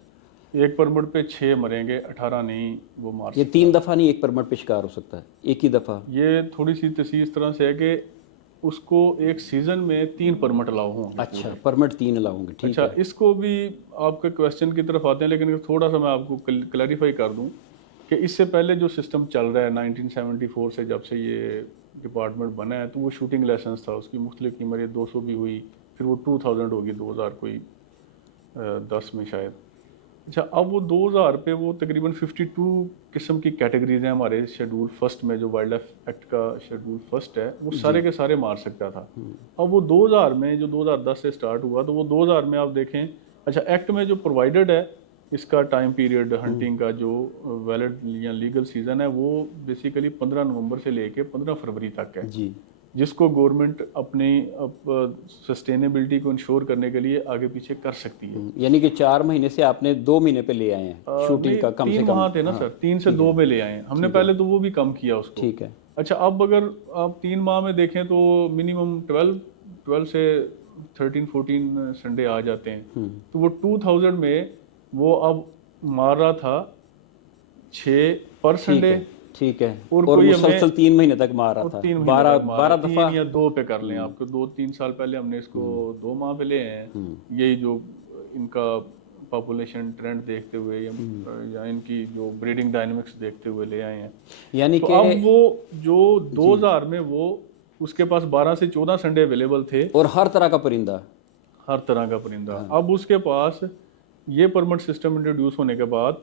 एक परमिट पे 6 मरेंगे, 18 नहीं वो मार ये 3 दफ़ा नहीं एक परमिट पे शिकार हो सकता है, एक ही दफ़ा? ये थोड़ी सी तस्हीह इस तरह से है कि उसको एक सीज़न में 3 परमिट अलाउ होंगे। अच्छा, परमिट 3 अलाउ होंगे, ठीक अच्छा, है। इसको भी आपके क्वेश्चन की तरफ आते हैं, लेकिन थोड़ा सा मैं आपको क्लैरिफाई कर दूं कि इससे पहले जो सिस्टम चल रहा है 1974 से, जब से ये डिपार्टमेंट बना है, तो वो शूटिंग लाइसेंस था, उसकी मुख्तलिफ कीमत 200 भी हुई, फिर वो 2000 होगी 2010 में शायद। अच्छा, अब वो 2000 पे वो तकरीबन 52 किस्म की कैटेगरीज हैं हमारे शेड्यूल फर्स्ट में, जो वाइल्ड लाइफ एक्ट का शेड्यूल फर्स्ट है, वो सारे के सारे मार सकता था। अब वो 2000 में, जो 2010 से स्टार्ट हुआ, तो वो 2000 में आप देखें, अच्छा एक्ट में जो प्रोवाइडेड है इसका टाइम पीरियड हंटिंग का, जो वैलिड या लीगल सीजन है, वो बेसिकली 15 नवंबर से लेके 15 फरवरी तक है जी, जिसको गवर्नमेंट अपनी सस्टेनेबिलिटी को इंश्योर करने के लिए आगे पीछे कर सकती है। यानी कि 4 महीने से आपने 2 महीने पे ले आए हैं शूटिंग का, कम से 3 कम? माह थे ना सर, 3 से 2 में ले आए हैं हमने, पहले तो वो भी कम किया उसको। ठीक है। अच्छा, अब अगर आप 3 माह में देखें तो मिनिमम 12 से 13-14 संडे आ जाते हैं, तो वो 2000 में वो अब मार रहा था 6 पर संडे। ठीक है, और और कोई मुसलसल 3 महीने तक मार रहा था, 12 दफ़ा। 3 या 2 पे कर लें आपको, 2-3 साल पहले हमने इसको 2 माह पे ले हैं, यही जो इनका पॉपुलेशन ट्रेंड देखते हुए या इनकी जो ब्रीडिंग डायनामिक्स देखते हुए ले आए हैं। यानी तो कि अब वो जो 2000 में वो उसके पास 12 से 14 संडे अवेलेबल थे, और हर तरह का परिंदा, हर तरह का परिंदा। अब उसके पास ये परमिट सिस्टम इंट्रोड्यूस होने के बाद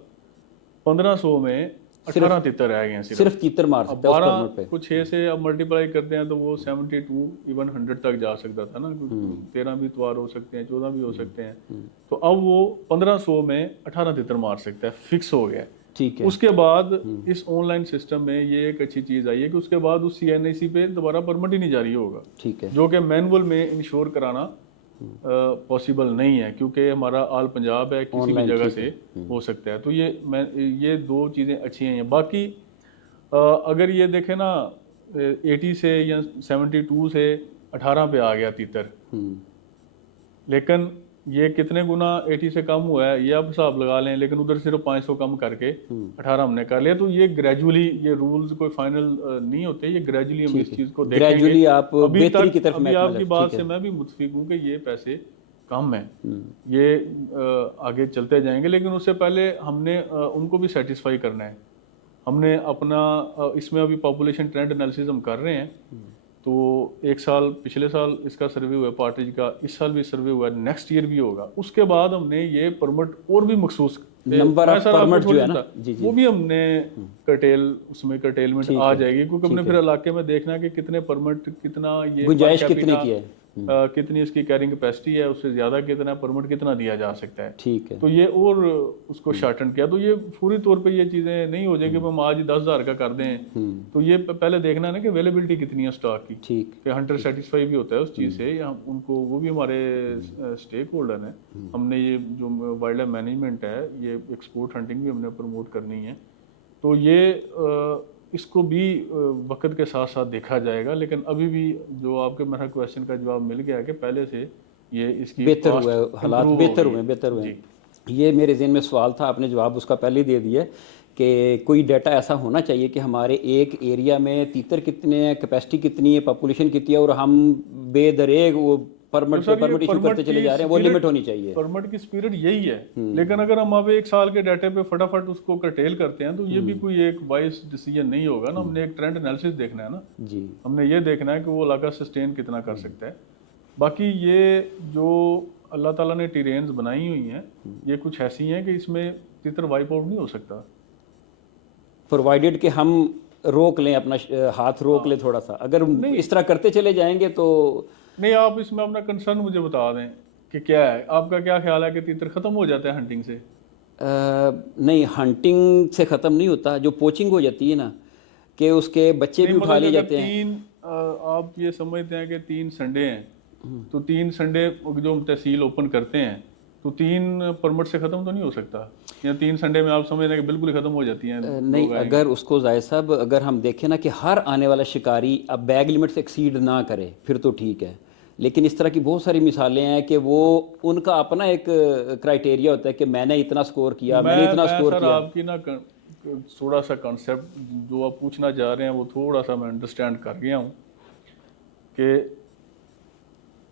1500 में 18 तीतर रह गए हैं सिर्फ तीतर मार अब सकता है उस 12 परमिट पे। को 6 से अब मल्टीप्लाई करते हैं तो वो 72 इवन 100 तक जा सकता था ना, 13 भी इतवार हो सकते हैं, 14 भी हो सकते हैं। तो अब वो 1500 में 18 तीतर मार सकता है, फिक्स हो गया। ठीक है। उसके बाद इस ऑनलाइन सिस्टम में ये एक अच्छी चीज आई है कि उसके बाद उस CNIC पे दोबारा परमिट ही नहीं जारी होगा, ठीक है। जो कि मैनुअल में इंश्योर कराना पॉसिबल नहीं है, क्योंकि हमारा ऑल पंजाब है, किसी भी जगह से हो सकता है। तो ये दो चीज़ें अच्छी हैं। बाकी अगर ये देखें ना 80 से या 72 से 18 पे आ गया तीतर, लेकिन ये कितने गुना 80 से कम हुआ है ये आप हिसाब लगा लें, लेकिन उधर सिर्फ 500 कम करके 18 हमने कर लिया। तो ये ग्रेजुअली, ये रूल्स कोई फाइनल नहीं होते, ये ग्रेजुअली हम इस चीज को देखेंगे। ग्रेजुअली आप अभी बेहतरी तक की तरफ अभी आपकी बात ठीक से है। मैं भी मुतफिक हूँ कि ये पैसे कम है, ये आगे चलते जाएंगे, लेकिन उससे पहले हमने उनको भी सेटिस्फाई करना है। हमने अपना इसमें अभी पॉपुलेशन ट्रेंड एनालिसिस हम कर रहे हैं, तो एक साल पिछले साल इसका सर्वे हुआ पार्टेज का, इस साल भी सर्वे हुआ, नेक्स्ट ईयर भी होगा। उसके बाद हमने ये परमिट और भी मखसूस नंबर ऑफ परमिट जो है ना, वो भी हमने उसमें कर्टेलमेंट आ जाएगी, क्योंकि हमने फिर इलाके में देखना है कि कितने परमिट, कितना ये गुंजाइश कितने की है, कितनी इसकी कैरिंग कैपेसिटी है, उससे ज्यादा कितना परमिट कितना दिया जा सकता है। ठीक है। तो ये और उसको शार्टन किया, तो ये पूरी तौर पे ये चीजें नहीं हो जाएगी हम आज 10,000 का कर दें। तो ये पहले देखना है ना कि अवेलेबिलिटी कितनी है स्टॉक की, ठीक कि हंटर सेटिस्फाई भी होता है उस चीज से, या उनको, वो भी हमारे स्टेक होल्डर हैं। हमने ये जो वाइल्ड लाइफ मैनेजमेंट है, ये एक्सपोर्ट हंटिंग भी हमने प्रमोट करनी है, तो ये इसको भी वक्त के साथ साथ देखा जाएगा। लेकिन अभी भी जो आपके मेरा क्वेश्चन का जवाब मिल गया कि पहले से ये इसकी बेहतर हुआ है, हालात बेहतर हुए। ये मेरे ज़हन में सवाल था, आपने जवाब उसका पहले ही दे दिया कि कोई डाटा ऐसा होना चाहिए कि हमारे एक एरिया में तीतर कितने हैं, कैपेसिटी कितनी है, पॉपुलेशन कितनी है, और हम बेदरेग वो परमिट इशू करते चले जा रहे हैं, वो लिमिट होनी चाहिए। परमिट की स्पिरिट यही है। लेकिन अगर हम अब एक साल के डाटे पे फटाफट उसको कर्टेल करते हैं तो ये भी कोई एक वाइज डिसीजन नहीं होगा ना। हमने एक ट्रेंड एनालिसिस देखना है ना जी, हमने ये देखना है कि वो इलाका सस्टेन कितना कर सकता है। बाकी ये जो अल्लाह ताला ने टेरेन्स बनाई हुई हैं, ये कुछ ऐसी हैं कि इसमें तीतर वाइप आउट नहीं हो सकता, प्रोवाइडेड कि हम रोक लें, अपना हाथ रोक लें थोड़ा सा। अगर इस तरह करते चले जाएंगे तो नहीं। आप इसमें अपना कंसर्न मुझे बता दें कि क्या है, आपका क्या ख्याल है कि तीतर खत्म हो जाता है हंटिंग से? नहीं, हंटिंग से ख़त्म नहीं होता, जो पोचिंग हो जाती है ना, कि उसके बच्चे भी उठा ले जाते हैं। आप ये समझते हैं कि 3 संडे हैं, तो 3 संडे जो हम तहसील ओपन करते हैं, तो 3 परमिट से ख़त्म तो नहीं हो सकता, या 3 संडे में आप समझ रहे हैं कि बिल्कुल ही ख़त्म हो जाती हैं? नहीं, अगर उसको जायद साहब, अगर हम देखें ना कि हर आने वाला शिकारी अब बैग लिमिट से एक्सीड ना करे, फिर तो ठीक है। लेकिन इस तरह की बहुत सारी मिसालें हैं कि वो उनका अपना एक क्राइटेरिया होता है कि मैंने इतना स्कोर किया, मैंने इतना स्कोर किया। आपकी ना थोड़ा सा कॉन्सेप्ट जो आप पूछना चाह रहे हैं वो थोड़ा सा मैं अंडरस्टैंड कर गया हूँ कि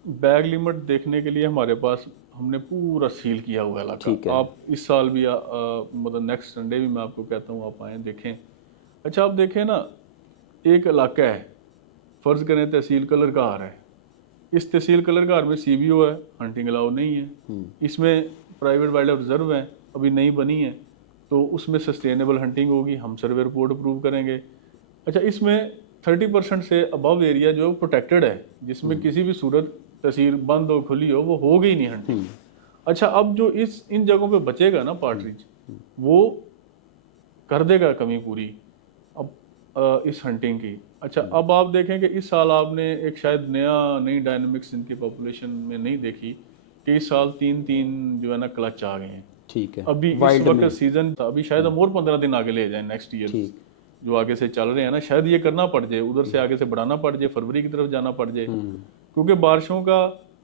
बैग लिमिट देखने के लिए हमारे पास हमने पूरा सील किया हुआ इलाका। आप इस साल भी मतलब नेक्स्ट संडे भी मैं आपको कहता हूँ आप आएँ देखें। अच्छा, आप देखें ना, एक इलाका है, फ़र्ज़ करें तहसील कलर का आ रहा है, इस तहसील कलर का में CBO है, हंटिंग अलाउ नहीं है, इसमें प्राइवेट वाइल्ड लाइफ रिजर्व है, अभी नई बनी है, तो उसमें सस्टेनेबल हंटिंग होगी, हम सर्वे रिपोर्ट अप्रूव करेंगे। अच्छा, इसमें 30% से अबव एरिया जो प्रोटेक्टेड है, जिसमें किसी भी सूरत तहसील बंद हो खुली हो, वो हो गई नहीं हंटिंग। अच्छा, अब जो इन जगहों पे बचेगा ना पार्टरिज, वो कर देगा कमी पूरी अब इस हंटिंग की। अच्छा, अब आप देखें कि इस साल आपने एक शायद नई डायनामिक्स इनकी पॉपुलेशन में नहीं देखी कि इस साल 3 जो है ना क्लच आ गए हैं। ठीक है, अभी इस वक्त सीजन था, अभी शायद हम और 15 दिन आगे ले जाएं नेक्स्ट ईयर जो आगे से चल रहे हैं ना, शायद ये करना पड़ जाए, उधर से आगे से बढ़ाना पड़ जाए, फरवरी की तरफ जाना पड़ जाए, क्योंकि बारिशों का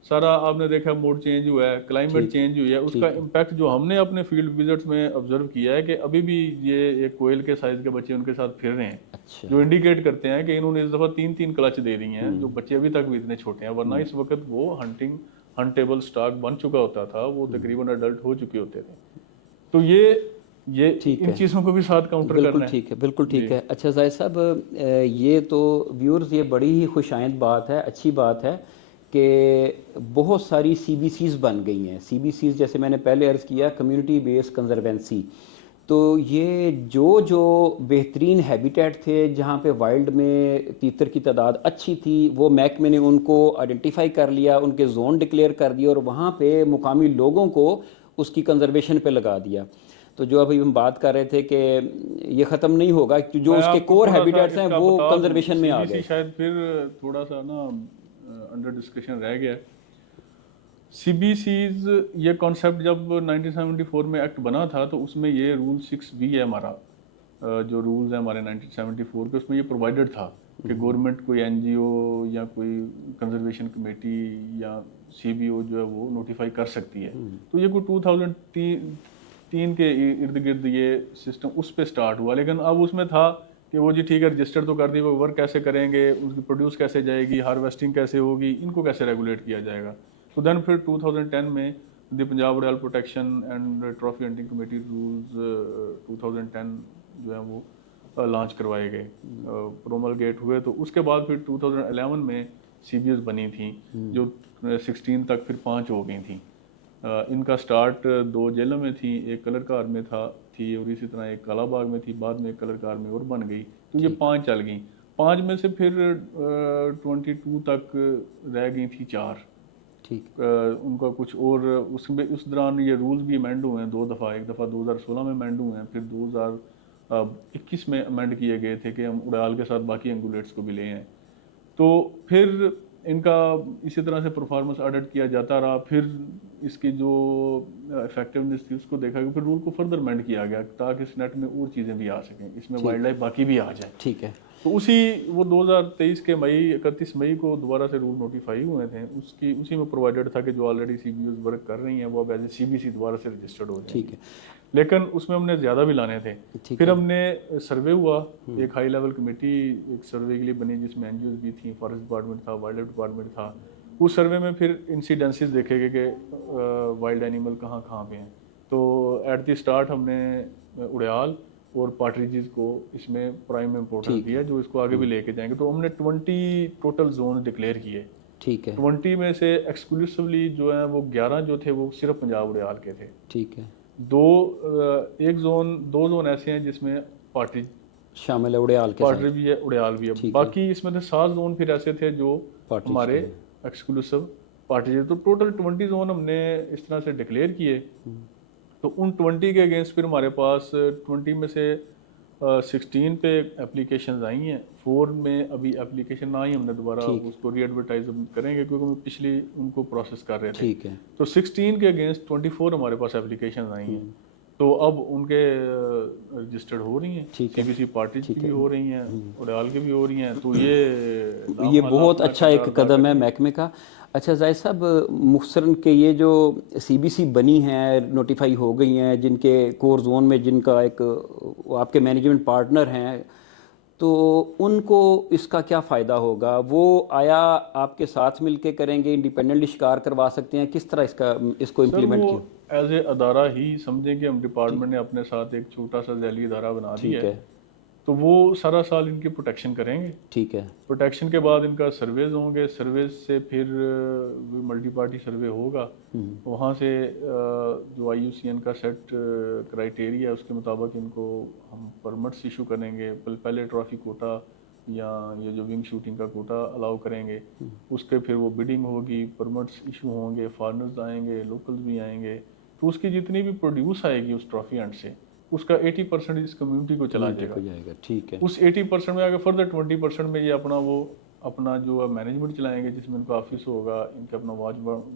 सारा आपने देखा मोड चेंज हुआ है, क्लाइमेट चेंज हुई है, उसका इम्पैक्ट जो हमने अपने फील्ड विजिट्स में ऑब्जर्व किया है कि अभी भी ये एक कोयल के साइज के बच्चे उनके साथ फिर रहे हैं। अच्छा। जो इंडिकेट करते हैं कि इन्होंने इस दफ़ा 3 क्लच दे दी हैं, जो बच्चे अभी तक भी इतने छोटे हैं, वरना इस वक्त वो हंटेबल स्टॉक बन चुका होता था, वो तकरीबन अडल्ट हो चुके होते थे। तो ये इन चीज़ों को भी साथ काउंटर करना है। ठीक है, बिल्कुल ठीक है। अच्छा जाहिद साहब, ये तो व्यूअर्स, ये बड़ी ही खुशाइंद बात है, अच्छी बात है कि बहुत सारी CBCs बन गई हैं। CBCs जैसे मैंने पहले अर्ज़ किया, कम्युनिटी बेस्ड कंजर्वेंसी, तो ये जो बेहतरीन हैबिटेट थे जहाँ पे वाइल्ड में तीतर की तादाद अच्छी थी, वो महकमे ने उनको आइडेंटिफाई कर लिया, उनके जोन डिक्लेयर कर दिए और वहाँ पे मुकामी लोगों को उसकी कंजर्वेशन पे लगा दिया। तो जो अभी हम बात कर रहे थे कि ये ख़त्म नहीं होगा, जो मैं उसके आपको कोर थोड़ा सा हैबिटेट्स हैं इसका वो बता दूं, कंजर्वेशन में आ CBC गए। शायद फिर थोड़ा सा ना अंडर डिस्कशन रह गया। CBC's ये कॉन्सेप्ट जब 1974 में एक्ट बना था तो उसमें ये रूल 6B है हमारा, जो रूल्स है हमारे 1974 के, उसमें ये प्रोवाइडेड था कि गवर्नमेंट कोई NGO या कोई कंजर्वेशन कमेटी या CBO जो है वो नोटिफाई कर सकती है। तो ये कोई 2003 के इर्द गिर्द ये सिस्टम उस पर स्टार्ट हुआ, लेकिन अब उसमें था कि वो जी ठीक है रजिस्टर तो कर दी, वो वर्क कैसे करेंगे, उसकी प्रोड्यूस कैसे जाएगी, हार्वेस्टिंग कैसे होगी, इनको कैसे रेगुलेट किया जाएगा। तो देन फिर 2010 में द पंजाब उड़ाल protection and trophy hunting committee rules 2010 जो है वो लॉन्च करवाए गए, प्रोमलगेट हुए। तो उसके बाद फिर 2011 में CBS बनी थी जो 16 तक फिर 5 हो गई थी। इनका स्टार्ट 2 जेलों में थी, एक कलर कार में थी और इसी तरह एक कालाबाग में थी, बाद में एक कलर कार में और बन गई। तो ये 5 चल गई, 5 में से फिर 22 तक रह गई थी 4। ठीक। उनका कुछ और उसमें उस दौरान ये रूल्स भी अमेंड हुए हैं 2 दफ़ा, एक दफ़ा 2016 में अमेंड हुए हैं, फिर 2021 में अमेंड किए गए थे कि हम उड़ाल के साथ बाकी एंगुलेट्स को भी ले हैं। तो फिर इनका इसी तरह से परफॉर्मेंस ऑडिट किया जाता रहा, फिर इसकी जो इफेक्टिवनेस थी उसको देखा गया, फिर रूल को फर्दर अमेंड किया गया ताकि इस नेट में और चीज़ें भी आ सकें, इसमें वाइल्ड लाइफ बाकी भी आ जाए। ठीक है। तो वो 2023 के 31 मई को दोबारा से रूल नोटिफाई हुए थे, उसी में प्रोवाइडेड था कि जो ऑलरेडी CBOs वर्क कर रही हैं वो अब एज ए CBC दोबारा से रजिस्टर्ड हो जाए। ठीक है। लेकिन उसमें हमने ज़्यादा भी लाने थे। फिर हमने सर्वे हुआ, एक हाई लेवल कमेटी एक सर्वे के लिए बनी जिसमें NGOs भी थी, फॉरेस्ट डिपार्टमेंट था, वाइल्ड लाइफ डिपार्टमेंट था। उस सर्वे में फिर इंसिडेंसेस देखे गए कि वाइल्ड एनिमल कहाँ कहाँ पे हैं। तो एट द स्टार्ट हमने उड़ाल और पार्ट्रिजेस को इसमें प्राइम इम्पोर्टेंस दिया, जो इसको आगे भी लेके जाएंगे। तो हमने 20 टोटल जोन डिक्लेयर किए। ठीक है। 20 में से एक्सक्लूसिवली जो है वो 11 जो थे वो सिर्फ पंजाब उड़ाल के थे। ठीक है। 2 जोन ऐसे हैं जिसमें पार्ट्रिज शामिल है, उड़ाल के साथ। पार्ट्रिज भी है, उड़ाल भी है। बाकी इसमें से 7 जोन फिर ऐसे थे जो हमारे एक्सक्लूसिव पार्ट्रिज। तो टोटल 20 जोन हमने इस तरह से डिक्लेयर किए। तो उन 20 के अगेंस्ट फिर हमारे पास 20 में से 16 पे एप्लीकेशंस आई हैं, 4 में अभी एप्लीकेशन ना आई, हमने दोबारा उसको री एडवर्टाइज करेंगे क्योंकि हम पिछली उनको प्रोसेस कर रहे थे। ठीक है। तो 16 के अगेंस्ट 24 हमारे पास एप्लीकेशंस आई हैं। तो अब उनके रजिस्टर्ड हो रही हैं, CBC पार्टीज की भी हो रही हैं, उड़ाल की भी हो रही हैं। तो ये बहुत अच्छा एक कदम है महकमे का। अच्छा जाहिद साहब, मुख्तसरन के ये जो CBC बनी हैं, नोटिफाई हो गई हैं, जिनके कोर जोन में जिनका एक आपके मैनेजमेंट पार्टनर हैं, तो उनको इसका क्या फ़ायदा होगा? वो आया आपके साथ मिलके करेंगे, इंडिपेंडेंटली शिकार करवा सकते हैं, किस तरह इसको इम्प्लीमेंट किया? एज ए अदारा ही समझें कि हम डिपार्टमेंट ने अपने साथ एक छोटा सा जैली अदारा बना दिया है। तो वो सारा साल इनकी प्रोटेक्शन करेंगे। ठीक है। प्रोटेक्शन के बाद इनका सर्वेज होंगे, सर्वेज से फिर मल्टी पार्टी सर्वे होगा, वहाँ से जो IUCN का सेट क्राइटेरिया है उसके मुताबिक इनको हम परमिट्स इशू करेंगे। पहले ट्रॉफी कोटा या ये जो विंग शूटिंग का कोटा अलाउ करेंगे, उसके फिर वो बिडिंग होगी, परमिट्स इशू होंगे, फॉरनर्स आएंगे, लोकल्स भी आएंगे। तो उसकी जितनी भी प्रोड्यूस आएगी उस ट्रॉफी हंट से, उसका 80% इस कम्युनिटी को चला जाएगा। ठीक है। उस 80% में आगे फर्दर 20% में ये अपना जो मैनेजमेंट चलाएंगे, जिसमें इनका ऑफिस होगा, इनके अपना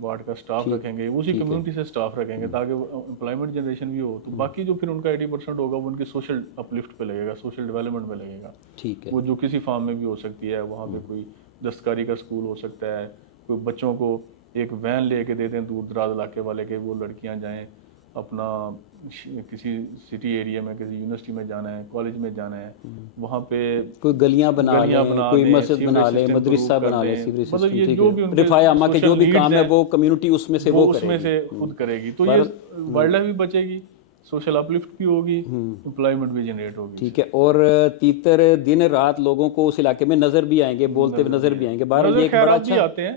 वार्ड का स्टाफ रखेंगे, उसी कम्युनिटी से स्टाफ रखेंगे ताकि एम्प्लॉयमेंट जनरेशन भी हो। तो बाकी जो फिर उनका 80% होगा वो उनके सोशल अपलिफ्ट पे लगेगा, सोशल डेवलपमेंट पे लगेगा। ठीक है। वो जो किसी फार्म में भी हो सकती है, वहाँ पे कोई दस्तकारी का स्कूल हो सकता है, कोई बच्चों को एक वैन लेके देते हैं दूर दराज इलाके वाले के, वो लड़कियाँ जाएँ अपना किसी सिटी एरिया में, किसी यूनिवर्सिटी में जाना है, कॉलेज में जाना है, वहाँ पे कोई गलियां बना ले, कोई मस्जिद बना ले, मदरसा बना ले, मतलब ये जो भी रिफाया आमा के जो भी काम है वो कम्युनिटी उसमें से वो उसमें से खुद करेगी। तो ये वाइल्ड लाइफ भी बचेगी, सोशल अपलिफ्ट भी होगी, एम्प्लॉयमेंट भी जनरेट होगी। ठीक है। और तीतर दिन रात लोगों को उस इलाके में नजर भी आएंगे, बोलते हुए नजर भी आएंगे। बाहर ये एक बड़ा अच्छा आते हैं।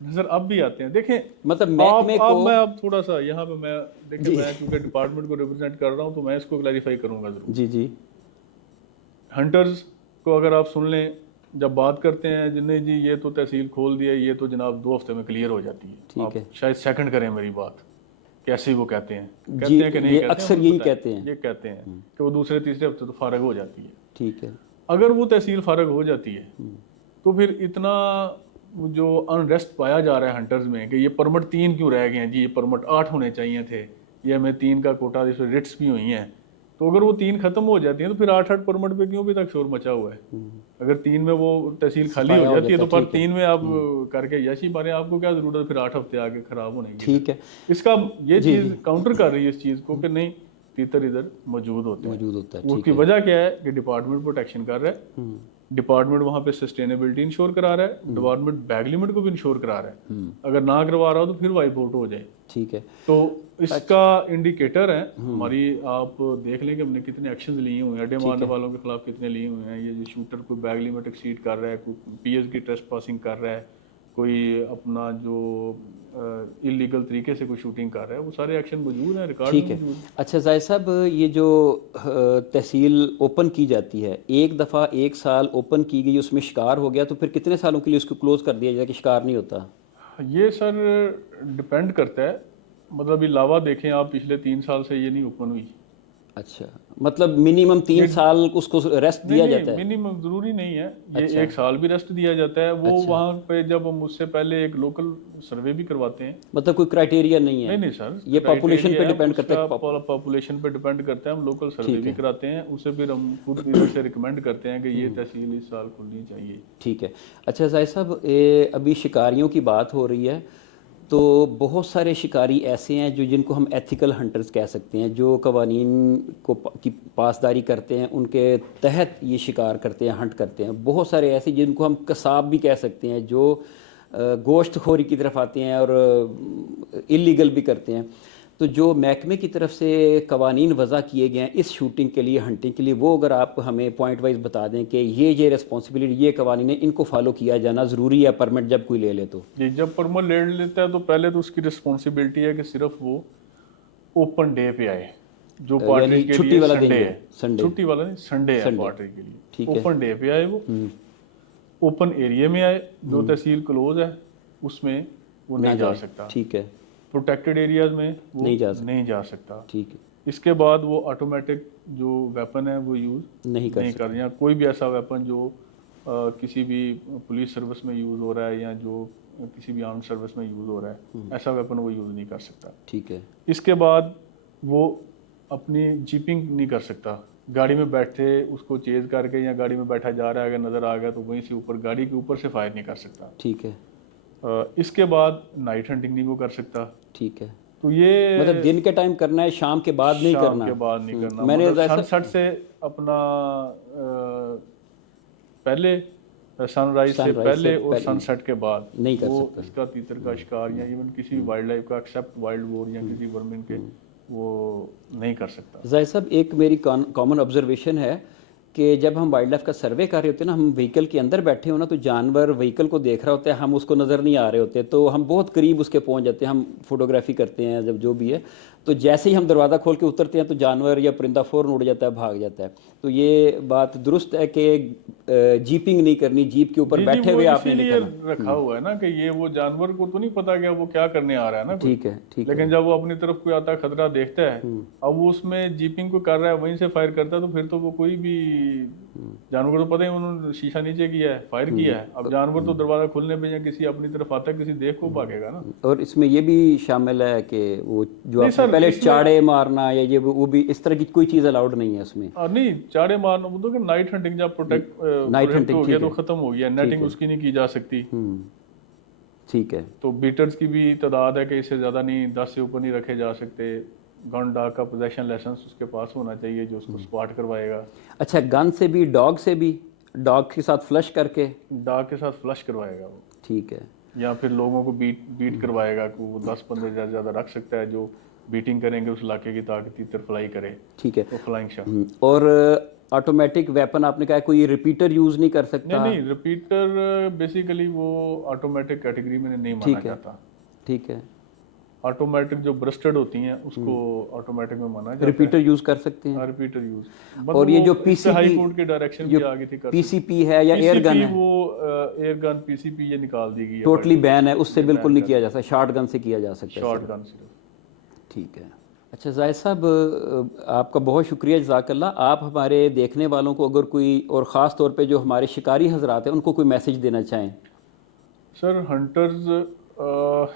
सर अब भी आते हैं। देखें मतलब महकमे को मैं अब थोड़ा सा यहाँ पे मैं देखिए, मैं क्योंकि डिपार्टमेंट को रिप्रेजेंट कर रहा हूँ तो मैं इसको क्लैरिफाई करूंगा जरूर। जी जी हंटर्स को अगर आप सुन लें, जब बात करते हैं जिन्हें जी ये तो तहसील खोल दिया, ये तो जनाब 2 हफ्ते में क्लियर हो जाती है। ठीक आप है शायद सेकंड करें मेरी बात, कैसे वो कहते हैं जी, कि नहीं ये कहते हैं, अक्सर मुझे यही बताएं। कहते हैं। ये कहते हैं कि वो दूसरे तीसरे हफ्ते तो फारग हो जाती है। ठीक है अगर वो तहसील फारग हो जाती है तो फिर इतना वो जो अनरेस्ट पाया जा रहा है हंटर्स में कि ये परमिट 3 क्यों रह गए हैं जी, ये परमिट 8 होने चाहिए थे, ये हमें 3 का कोटा, जिसमें रिट्स भी हुई हैं, तो अगर वो 3 खत्म हो जाती हैं तो फिर 8 परमिट पे क्यों अभी तक शोर मचा हुआ है? अगर 3 में वो तहसील खाली हो सफाया जाती है तो पर ठीक है 3 में आप करके यशी मारे, आपको क्या जरूरत है फिर 8 हफ्ते आगे खराब होने की? ठीक है इसका ये जी, चीज जी। काउंटर कर रही है इस चीज को कि नहीं, तीतर इधर मौजूद होते हैं। मौजूद होता है। ठीक उसकी है वजह क्या है कि डिपार्टमेंट प्रोटेक्शन कर रहा है, डिपार्टमेंट वहाँ पे सस्टेनेबिलिटी इंश्योर करा रहा है, डिपार्टमेंट बैग लिमिट को भी इंश्योर करा रहा है। अगर ना करवा रहा हो तो फिर वाइप आउट हो जाए। ठीक है तो इसका इंडिकेटर है हमारी, आप देख लें कि हमने कितने एक्शंस लिए हुए हैं, अड्डे मारने वालों के खिलाफ कितने लिए हुए हैं। ये जो शूटर कोई बैग लिमिट एक्सीड कर रहा है, कोई पीएस की ट्रेस पासिंग कर रहा है, कोई अपना जो इलीगल तरीके से कोई शूटिंग कर रहा है, वो सारे एक्शन मौजूद हैं, रिकॉर्ड ठीक में है। मौजूद हैं। अच्छा जाहिद साहब, ये जो तहसील ओपन की जाती है, एक दफ़ा 1 साल ओपन की गई, उसमें शिकार हो गया तो फिर कितने सालों के लिए उसको क्लोज कर दिया जाए कि शिकार नहीं होता? ये सर डिपेंड करता है, मतलब ये लावा देखें आप, पिछले 3 साल से ये नहीं ओपन हुई। अच्छा, मतलब मिनिमम 3 साल उसको रेस्ट नहीं दिया नहीं, जाता है? मिनिमम जरूरी नहीं है, ये अच्छा 1 साल भी रेस्ट दिया जाता है। वो अच्छा। वहाँ पे जब हम उससे पहले एक लोकल सर्वे भी करवाते हैं। मतलब कोई क्राइटेरिया नहीं है? नहीं नहीं सर, ये पॉपुलेशन पे डिपेंड करता है? पॉपुलेशन पे डिपेंड करता है। हम लोकल सर्वे ठीक भी है कराते हैं, उसे फिर हम खुद इधर से रिकमेंड करते हैं कि ये तहसील इस साल खुलनी चाहिए। ठीक है। अच्छा जाहिद साहब, अभी शिकारियों की बात हो रही है, तो बहुत सारे शिकारी ऐसे हैं जो जिनको हम एथिकल हंटर्स कह सकते हैं, जो कवानीन को की पासदारी करते हैं, उनके तहत ये शिकार करते हैं, हंट करते हैं। बहुत सारे ऐसे जिनको हम कसाब भी कह सकते हैं, जो गोश्त खोरी की तरफ आते हैं और इलीगल भी करते हैं। तो जो महकमे की तरफ से कवानीन वज़ा किए गए हैं इस शूटिंग के लिए, हंटिंग के लिए, वो अगर आप हमें पॉइंट वाइज बता दें कि ये रिस्पॉन्सिबिलिटी, ये कवानीन है, इनको फॉलो किया जाना ज़रूरी है परमिट जब कोई ले ले तो? जी, जब परमिट ले लेता है तो पहले तो उसकी रिस्पॉन्सिबिलिटी है कि सिर्फ वो ओपन डे पे आए, जो यानी पार्टी के छुट्टी लिए वाला संडे दिन है। संडे? छुट्टी वाला नहीं, संडे है संडे। पार्टी के लिए। ठीक है। ओपन डे पे आए वो, ओपन एरिया में आए, जो तहसील क्लोज है उसमें वो ना नहीं जा जाए। सकता। ठीक है। प्रोटेक्टेड एरियाज में वो नहीं जा सकता। ठीक है। इसके बाद वो ऑटोमेटिक जो वेपन है वो यूज़ नहीं कर नहीं कर, या कोई भी ऐसा वेपन जो किसी भी पुलिस सर्विस में यूज़ हो रहा है या जो किसी भी आर्म सर्विस में यूज़ हो रहा है, ऐसा वेपन वो यूज़ नहीं कर सकता। ठीक है। इसके बाद वो अपनी जीपिंग नहीं कर सकता। गाड़ी में बैठे उसको चेज करके या गाड़ी में बैठा जा रहा है, अगर नज़र आ गया तो वहीं से ऊपर, गाड़ी के ऊपर से फायर नहीं कर सकता। ठीक है। इसके बाद नाइट हंटिंग नहीं वो कर सकता। ठीक है। तो ये मतलब दिन के टाइम करना है, शाम के बाद नहीं करना? शाम के बाद नहीं करना। मैंने मतलब ऐसा सनसेट से अपना पहले, सनराइज से पहले और सनसेट के बाद नहीं कर वो सकता। इसका तीतर का शिकार या इवन किसी भी वाइल्ड लाइफ का, एक्सेप्ट वाइल्ड बोर या किसी वर्मिन के, वो नहीं कर सकता। जाहिद साहब, एक मेरी कॉमन ऑब्जर्वेशन है कि जब हम वाइल्ड लाइफ का सर्वे कर रहे होते हैं ना, हम व्हीकल के अंदर बैठे हो ना, तो जानवर व्हीकल को देख रहा होता है, हम उसको नज़र नहीं आ रहे होते, तो हम बहुत करीब उसके पहुंच जाते हैं, हम फोटोग्राफी करते हैं जब जो भी है, तो जैसे ही हम दरवाज़ा खोल के उतरते हैं तो जानवर या परिंदा फ़ौरन उड़ जाता है, भाग जाता है। तो ये बात दुरुस्त है कि जीपिंग नहीं करनी, जीप के ऊपर बैठे हुए आपने इसीलिए लिखा रखा हुआ है ना कि ये वो जानवर को तो नहीं पता क्या वो क्या करने आ रहा है ना कोई। ठीक है। ठीक है। लेकिन जब वो अपनी तरफ कोई आता खतरा देखता है, अब वो उसमें जीपिंग को कर रहा है, वहीं से फायर करता है, तो फिर तो वो कोई भी जानवर को तो पता ही, उन्होंने शीशा नीचे किया है, फायर किया है। अब जानवर तो दरवाजा खुलने पे या किसी अपनी तरफ आता है, किसी देख को भागेगा ना। और इसमें ये भी शामिल है कि वो जो नहीं आपने सर, पहले इसमें- चाड़े मारना या ये वो भी, इस तरह की कोई चीज़ अलाउड नहीं है उसमें? नहीं, चाड़े मारना वो तो कि नाइट हंटिंग जब नाइट प्रोटेक्ट हंटिंग हो गया ठीक तो है। खत्म हो गया, नेटिंग उसकी नहीं की जा सकती। ठीक है। तो बीटर्स की भी तादाद है कि इससे ज़्यादा नहीं, 10 से ऊपर नहीं रखे जा सकते। गन डॉग का पोजेशन लाइसेंस उसके पास होना चाहिए जो उसको स्पॉट करवाएगा। अच्छा, गन से भी, डॉग से भी, डॉग के साथ फ्लश करके? डॉग के साथ फ्लश करवाएगा वो, ठीक है। या फिर लोगों को बीट करवाएगा कि वो 10-15 ज़्यादा रख सकता है, जो बीटिंग करेंगे उस इलाके की ताकि तीतर फ्लाई करे। ठीक है। तो फ्लाइंग शॉट। और ऑटोमेटिक वेपन आपने कहा कोई रिपीटर यूज नहीं कर सकता? नहीं, रिपीटर बेसिकली वो ऑटोमेटिक कैटेगरी में नहीं माना ठीक है, जाता। ठीक है। ऑटोमेटिक जो ब्रस्टेड होती हैं उसको ऑटोमेटिक में माना जाता रिपीटर यूज कर सकते हैं? है। रिपीटर यूज और ये जो हाई पीसीपी, कोर्ट की डायरेक्शन जो भी आगे थी, कर पीसीपी है या एयर गन है, वो एयर गन पीसीपी ये निकाल दी गई है, टोटली बैन है, उससे बिल्कुल नहीं किया जा सकता, शॉर्ट गन से किया जा सकता है शॉर्ट सिर्फ। गन सिर्फ। ठीक है। अच्छा जाहिद साहब, आपका बहुत शुक्रिया, जज़ाकल्लाह। आप हमारे देखने वालों को अगर कोई, और ख़ास तौर पे जो हमारे शिकारी हजरात हैं, उनको कोई मैसेज देना चाहें? सर हंटर्स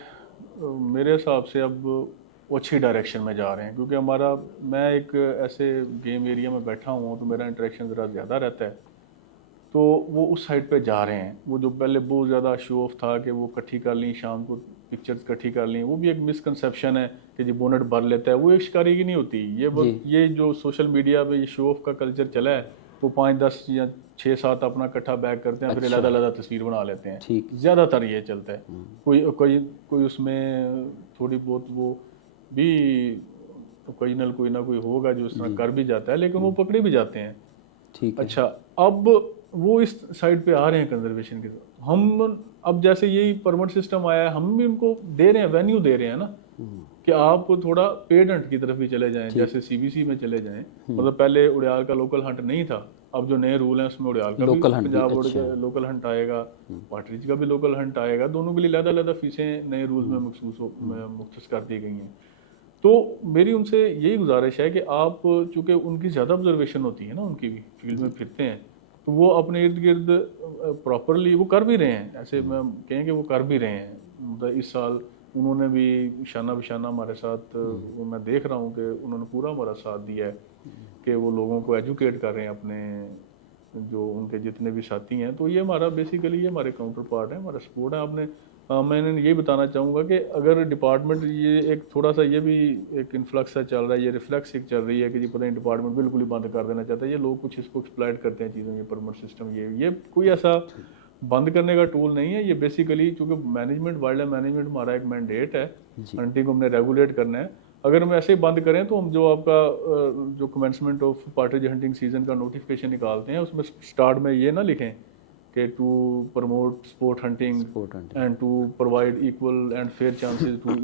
मेरे हिसाब से अब वो अच्छी डायरेक्शन में जा रहे हैं, क्योंकि मैं एक ऐसे गेम एरिया में बैठा हुआ हूँ तो मेरा इंटरेक्शन ज़रा ज़्यादा रहता है, तो वो उस साइड पे जा रहे हैं। वो जो पहले बहुत ज़्यादा शो ऑफ था कि वो इकट्ठी कर ली, शाम को पिक्चर्स इकट्ठी कर ली, वो भी एक मिसकंसेप्शन है कि जी बोनट भर लेता है, वो एक शिकारी की नहीं होती। ये जो सोशल मीडिया पे ये शो ऑफ का कल्चर चला है, वो 5-10 या 6-7 अपना इकट्ठा बैग करते हैं, फिर अलग-अलग तस्वीर बना लेते हैं। ठीक। ज़्यादातर ये चलता है। कोई उसमें थोड़ी बहुत वो भी कोई ना कोई होगा जो इस तरह कर भी जाता है, लेकिन वो पकड़े भी जाते हैं। ठीक है। अच्छा, अब वो इस साइड पे आ रहे हैं कंजर्वेशन की तरफ। हम अब जैसे यही परमिट सिस्टम आया है, हम भी उनको दे रहे हैं, वेन्यू दे रहे हैं ना, कि आप थोड़ा पेड हंट की तरफ भी चले जाएं, जैसे सीबीसी में चले जाएं। मतलब पहले उड़ियाल का लोकल हंट नहीं था, अब जो नए रूल हैं उसमें उड़ियाल का लोकल भी, हंट पंजाब भी, अच्छा। लोकल हंट आएगा, वाटरीज का भी लोकल हंट आएगा। दोनों के लिए अलग-अलग फीसें नए रूल्स में मुख्तस कर दी गई हैं। तो मेरी उनसे यही गुजारिश है कि आप, चूंकि उनकी ज़्यादा ऑब्जर्वेशन होती है ना, उनकी भी फील्ड में फिरते हैं, तो वो अपने इर्द गिर्द प्रॉपरली वो कर भी रहे हैं। ऐसे मैं कहें कि वो कर भी रहे हैं। मतलब इस साल उन्होंने भी शाना बिशाना हमारे साथ, वो मैं देख रहा हूँ कि उन्होंने पूरा हमारा साथ दिया है कि वो लोगों को एजुकेट कर रहे हैं, अपने जो उनके जितने भी साथी हैं। तो ये हमारा बेसिकली ये हमारे काउंटर पार्ट है, हमारा सपोर्ट है। आपने मैंने यही बताना चाहूँगा कि अगर डिपार्टमेंट ये एक थोड़ा सा ये भी एक इन्फ्लक्स सा चल रहा है, ये रिफ्लेक्स एक चल रही है कि जी पता नहीं डिपार्टमेंट बिल्कुल ही बंद कर देना चाहता है, ये लोग कुछ इसको एक्सप्लॉइट करते हैं चीज़ों, ये परमिट सिस्टम, ये कोई ऐसा बंद करने का टूल नहीं है। ये बेसिकली चूँकि मैनेजमेंट, वाइल्ड लाइफ मैनेजमेंट हमारा एक मैंडेट है, हंटिंग को हमने रेगुलेट करना है। अगर हम ऐसे ही बंद करें तो हम जो आपका जो commencement of partridge hunting season का नोटिफिकेशन निकालते हैं, उसमें स्टार्ट में ये ना लिखें कि to promote sport hunting and to provide equal and fair chances to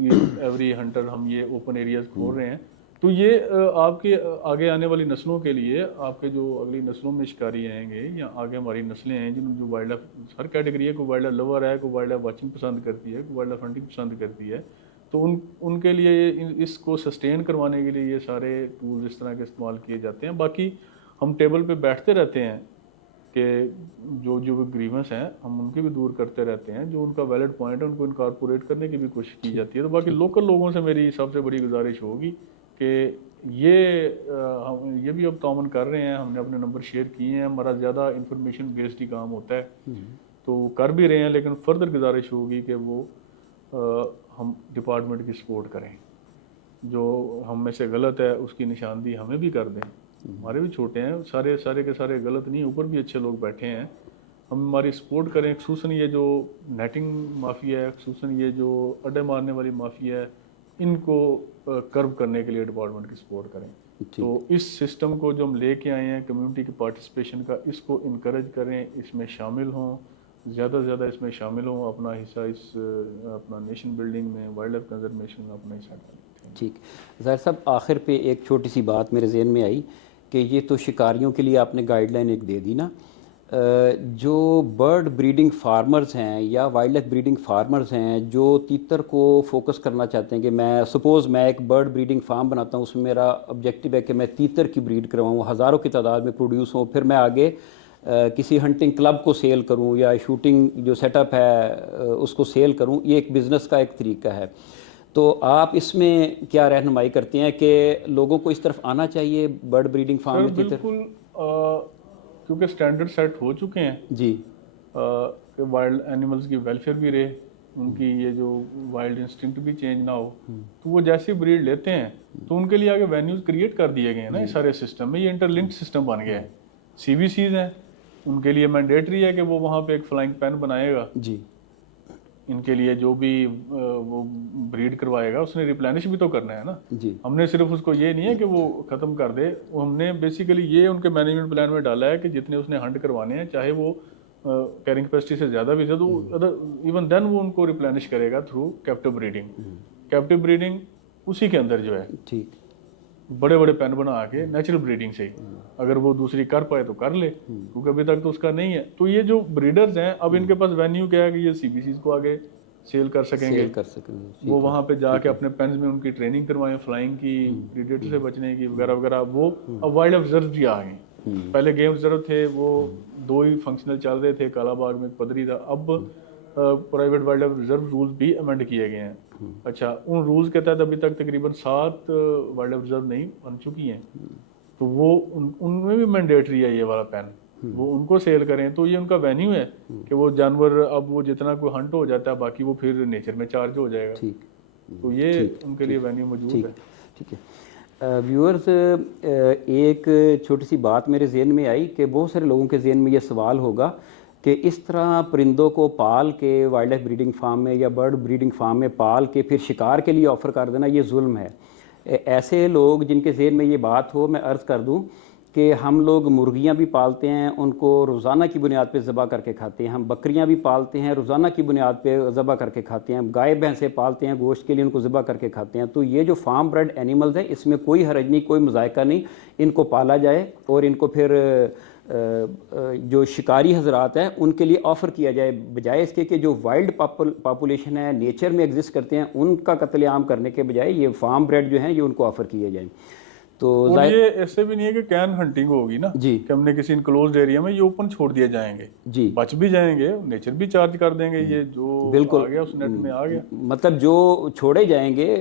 every hunter, हम ये ओपन एरियाज खोल रहे हैं। तो ये आपके आगे आने वाली नस्लों के लिए, आपके जो अगली नस्लों में शिकारी आएंगे या आगे हमारी नस्लें हैं जिन जो वाइल्ड लाइफ हर कैटेगरी है, कोई वाइल्ड लाइफ लवर है, कोई वाइल्ड लाइफ वाचिंग पसंद करती है, कोई वाइल्ड लाइफ हंटिंग पसंद करती है, तो उनके लिए इसको सस्टेन करवाने के लिए ये सारे टूल्स इस तरह के इस्तेमाल किए जाते हैं। बाकी हम टेबल पे बैठते रहते हैं कि जो जो ग्रीवेंस हैं हम उनके भी दूर करते रहते हैं, जो उनका वैलिड पॉइंट है उनको इनकॉर्पोरेट करने की भी कोशिश की जाती है। तो बाकी लोकल लोगों से मेरी सबसे बड़ी गुजारिश होगी कि ये भी अब ताउन कर रहे हैं, हमने अपने नंबर शेयर किए हैं, हमारा ज़्यादा इंफॉर्मेशन बेस्ड ही काम होता है, तो वो कर भी रहे हैं। लेकिन फर्दर गुजारिश होगी कि वो हम डिपार्टमेंट की सपोर्ट करें, जो हम में से गलत है उसकी निशानदी हमें भी कर दें। हमारे भी छोटे हैं, सारे के सारे गलत नहीं, ऊपर भी अच्छे लोग बैठे हैं, हम हमारी सपोर्ट करें। खसूसन ये जो नेटिंग माफिया है, खसूसन ये जो अड्डे मारने वाली माफिया है, इनको कर्व करने के लिए डिपार्टमेंट की सपोर्ट करें। तो इस सिस्टम को जो हम लेके आए हैं कम्युनिटी की पार्टिसिपेशन का, इसको इनकरेज करें, इसमें शामिल हों, ज़्यादा से ज़्यादा इसमें शामिल हों, अपना हिस्सा इस अपना नेशन बिल्डिंग में, वाइल्ड लाइफ कंजर्वेशन में अपना हिस्सा डालें। ठीक। ज़ाहिर साहब, आखिर पे एक छोटी सी बात मेरे जहन में आई कि ये तो शिकारियों के लिए आपने गाइडलाइन एक दे दी ना, जो बर्ड ब्रीडिंग फार्मर्स हैं या वाइल्ड लाइफ ब्रीडिंग फार्मर्स हैं जो तीतर को फोकस करना चाहते हैं कि मैं सपोज़ मैं एक बर्ड ब्रीडिंग फार्म बनाता हूँ, उसमें मेरा ऑब्जेक्टिव है कि मैं तीतर की ब्रीड करवाऊँ, हज़ारों की तादाद में प्रोड्यूस हों, फिर मैं आगे किसी हंटिंग क्लब को सेल करूं या शूटिंग जो सेटअप है उसको सेल करूं, ये एक बिज़नेस का एक तरीका है। तो आप इसमें क्या रहनुमाई करते हैं कि लोगों को इस तरफ आना चाहिए बर्ड ब्रीडिंग फार्म में? बिल्कुल, क्योंकि स्टैंडर्ड सेट हो चुके हैं जी, कि वाइल्ड एनिमल्स की वेलफेयर भी रहे, उनकी ये जो वाइल्ड इंस्टिंक्ट भी चेंज ना हो, तो वो जैसी ब्रीड लेते हैं तो उनके लिए आगे वेन्यूज क्रिएट कर दिए गए हैं ना। इस सारे सिस्टम में ये इंटरलिंक्ड सिस्टम बन गया है। सीबीसीज हैं, उनके लिए मैंडेटरी है कि वो वहाँ पे एक फ्लाइंग पेन बनाएगा जी, इनके लिए जो भी वो ब्रीड करवाएगा उसने रिप्लेनिश भी तो करना है ना। जी हमने सिर्फ उसको ये नहीं है कि वो ख़त्म कर दे, वो हमने बेसिकली ये उनके मैनेजमेंट प्लान में डाला है कि जितने उसने हंट करवाने हैं, चाहे वो कैरिंग कैपेसिटी से ज़्यादा भी है, तो इवन देन वो उनको रिप्लेनिश करेगा through captive breeding. Captive breeding उसी के अंदर जो है ठीक, बड़े बड़े पेन बना के नेचुरल ब्रीडिंग से ही अगर वो दूसरी कर पाए तो कर ले, क्योंकि अभी तक तो उसका नहीं है। तो ये जो ब्रीडर्स हैं, अब इनके पास वेन्यू क्या है कि ये सीबीसीज को आगे सेल कर सकेंगे, सेल कर सकेंगे। वो वहाँ पे जाके अपने पेन्स में उनकी ट्रेनिंग करवाएं, फ्लाइंग की, प्रीडेटर से बचने की वगैरह वगैरह। वो अब वाइल्ड लाइफ रिजर्व भी आ गए। पहले गेम रिजर्व थे, वो 2 ही फंक्शनल चल रहे थे, कालाबाग में एक पदरी था। अब private wild life reserve rules भी अमेंड किए गए हैं। अच्छा, उन रूल्स के तहत अभी तक तकरीबन 7 वाइल्ड लाइफ रिजर्व नहीं बन चुकी हैं, तो वो उनमें भी मैंडेटरी है ये वाला पेन, वो उनको सेल करें। तो ये उनका वेन्यू है कि वो जानवर अब वो जितना कोई हंट हो जाता है, बाकी वो फिर नेचर में चार्ज हो जाएगा। ठीक, तो ये उनके लिए वेन्यू मौजूद है। ठीक है। व्यूअर्स, एक छोटी सी बात मेरे जहन में आई कि बहुत सारे लोगों के जहन में ये सवाल होगा कि इस तरह परिंदों को पाल के वाइल्ड लाइफ ब्रीडिंग फार्म में या बर्ड ब्रीडिंग फार्म में पाल के फिर शिकार के लिए ऑफ़र कर देना ये जुल्म है। ऐसे लोग जिनके जहन में ये बात हो, मैं अर्ज़ कर दूं कि हम लोग मुर्गियां भी पालते हैं, उनको रोज़ाना की बुनियाद पे ज़बह करके खाते हैं। हम बकरियां भी पालते हैं, रोज़ाना की बुनियाद पे ज़बह करके खाते हैं। गाय भैंसें पालते हैं, गोश्त के लिए उनको ज़बह करके खाते हैं। तो ये जो फार्म ब्रेड एनिमल्स हैं, इसमें कोई हरज नहीं, कोई मज़ायका नहीं। इनको पाला जाए और इनको फिर जो शिकारी हजरात हैं उनके लिए ऑफ़र किया जाए, बजाय इसके कि जो वाइल्ड पॉपुलेशन है, नेचर में एग्जिस्ट करते हैं, उनका कत्लेआम करने के बजाय ये फार्म ब्रेड जो हैं ये उनको ऑफ़र किए जाए। तो और ये ऐसे भी नहीं है कि कैन हंटिंग होगी ना जी कि हमने किसी इनक्लोज्ड एरिया में ये ओपन छोड़ दिए जाएंगे, जी, बच भी जाएंगे, नेचर भी चार्ज कर देंगे, ये जो बिल्कुल आ गया उस नेट में आ गया। मतलब जो छोड़े जाएंगे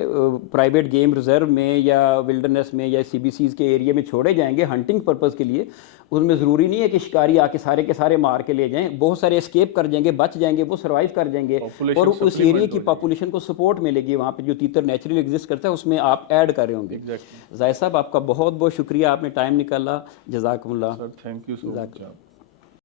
प्राइवेट गेम रिजर्व में या विल्डरनेस में या सीबीसीज के एरिया में छोड़े जाएंगे हंटिंग पर्पज़ के लिए, उसमें ज़रूरी नहीं है कि शिकारी आके सारे के सारे मार के ले जाएं। बहुत सारे एस्केप कर जाएंगे, बच जाएंगे, वो सर्वाइव कर जाएंगे और उस एरिया की पॉपुलेशन को सपोर्ट मिलेगी। वहाँ पे जो तीतर नेचुरली एग्जिस्ट करता है उसमें आप ऐड कर रहे होंगे। जाहिद साहब, आपका बहुत बहुत शुक्रिया, आपने टाइम निकाला। जज़ाकमुल्लाह। Sir thank you so much.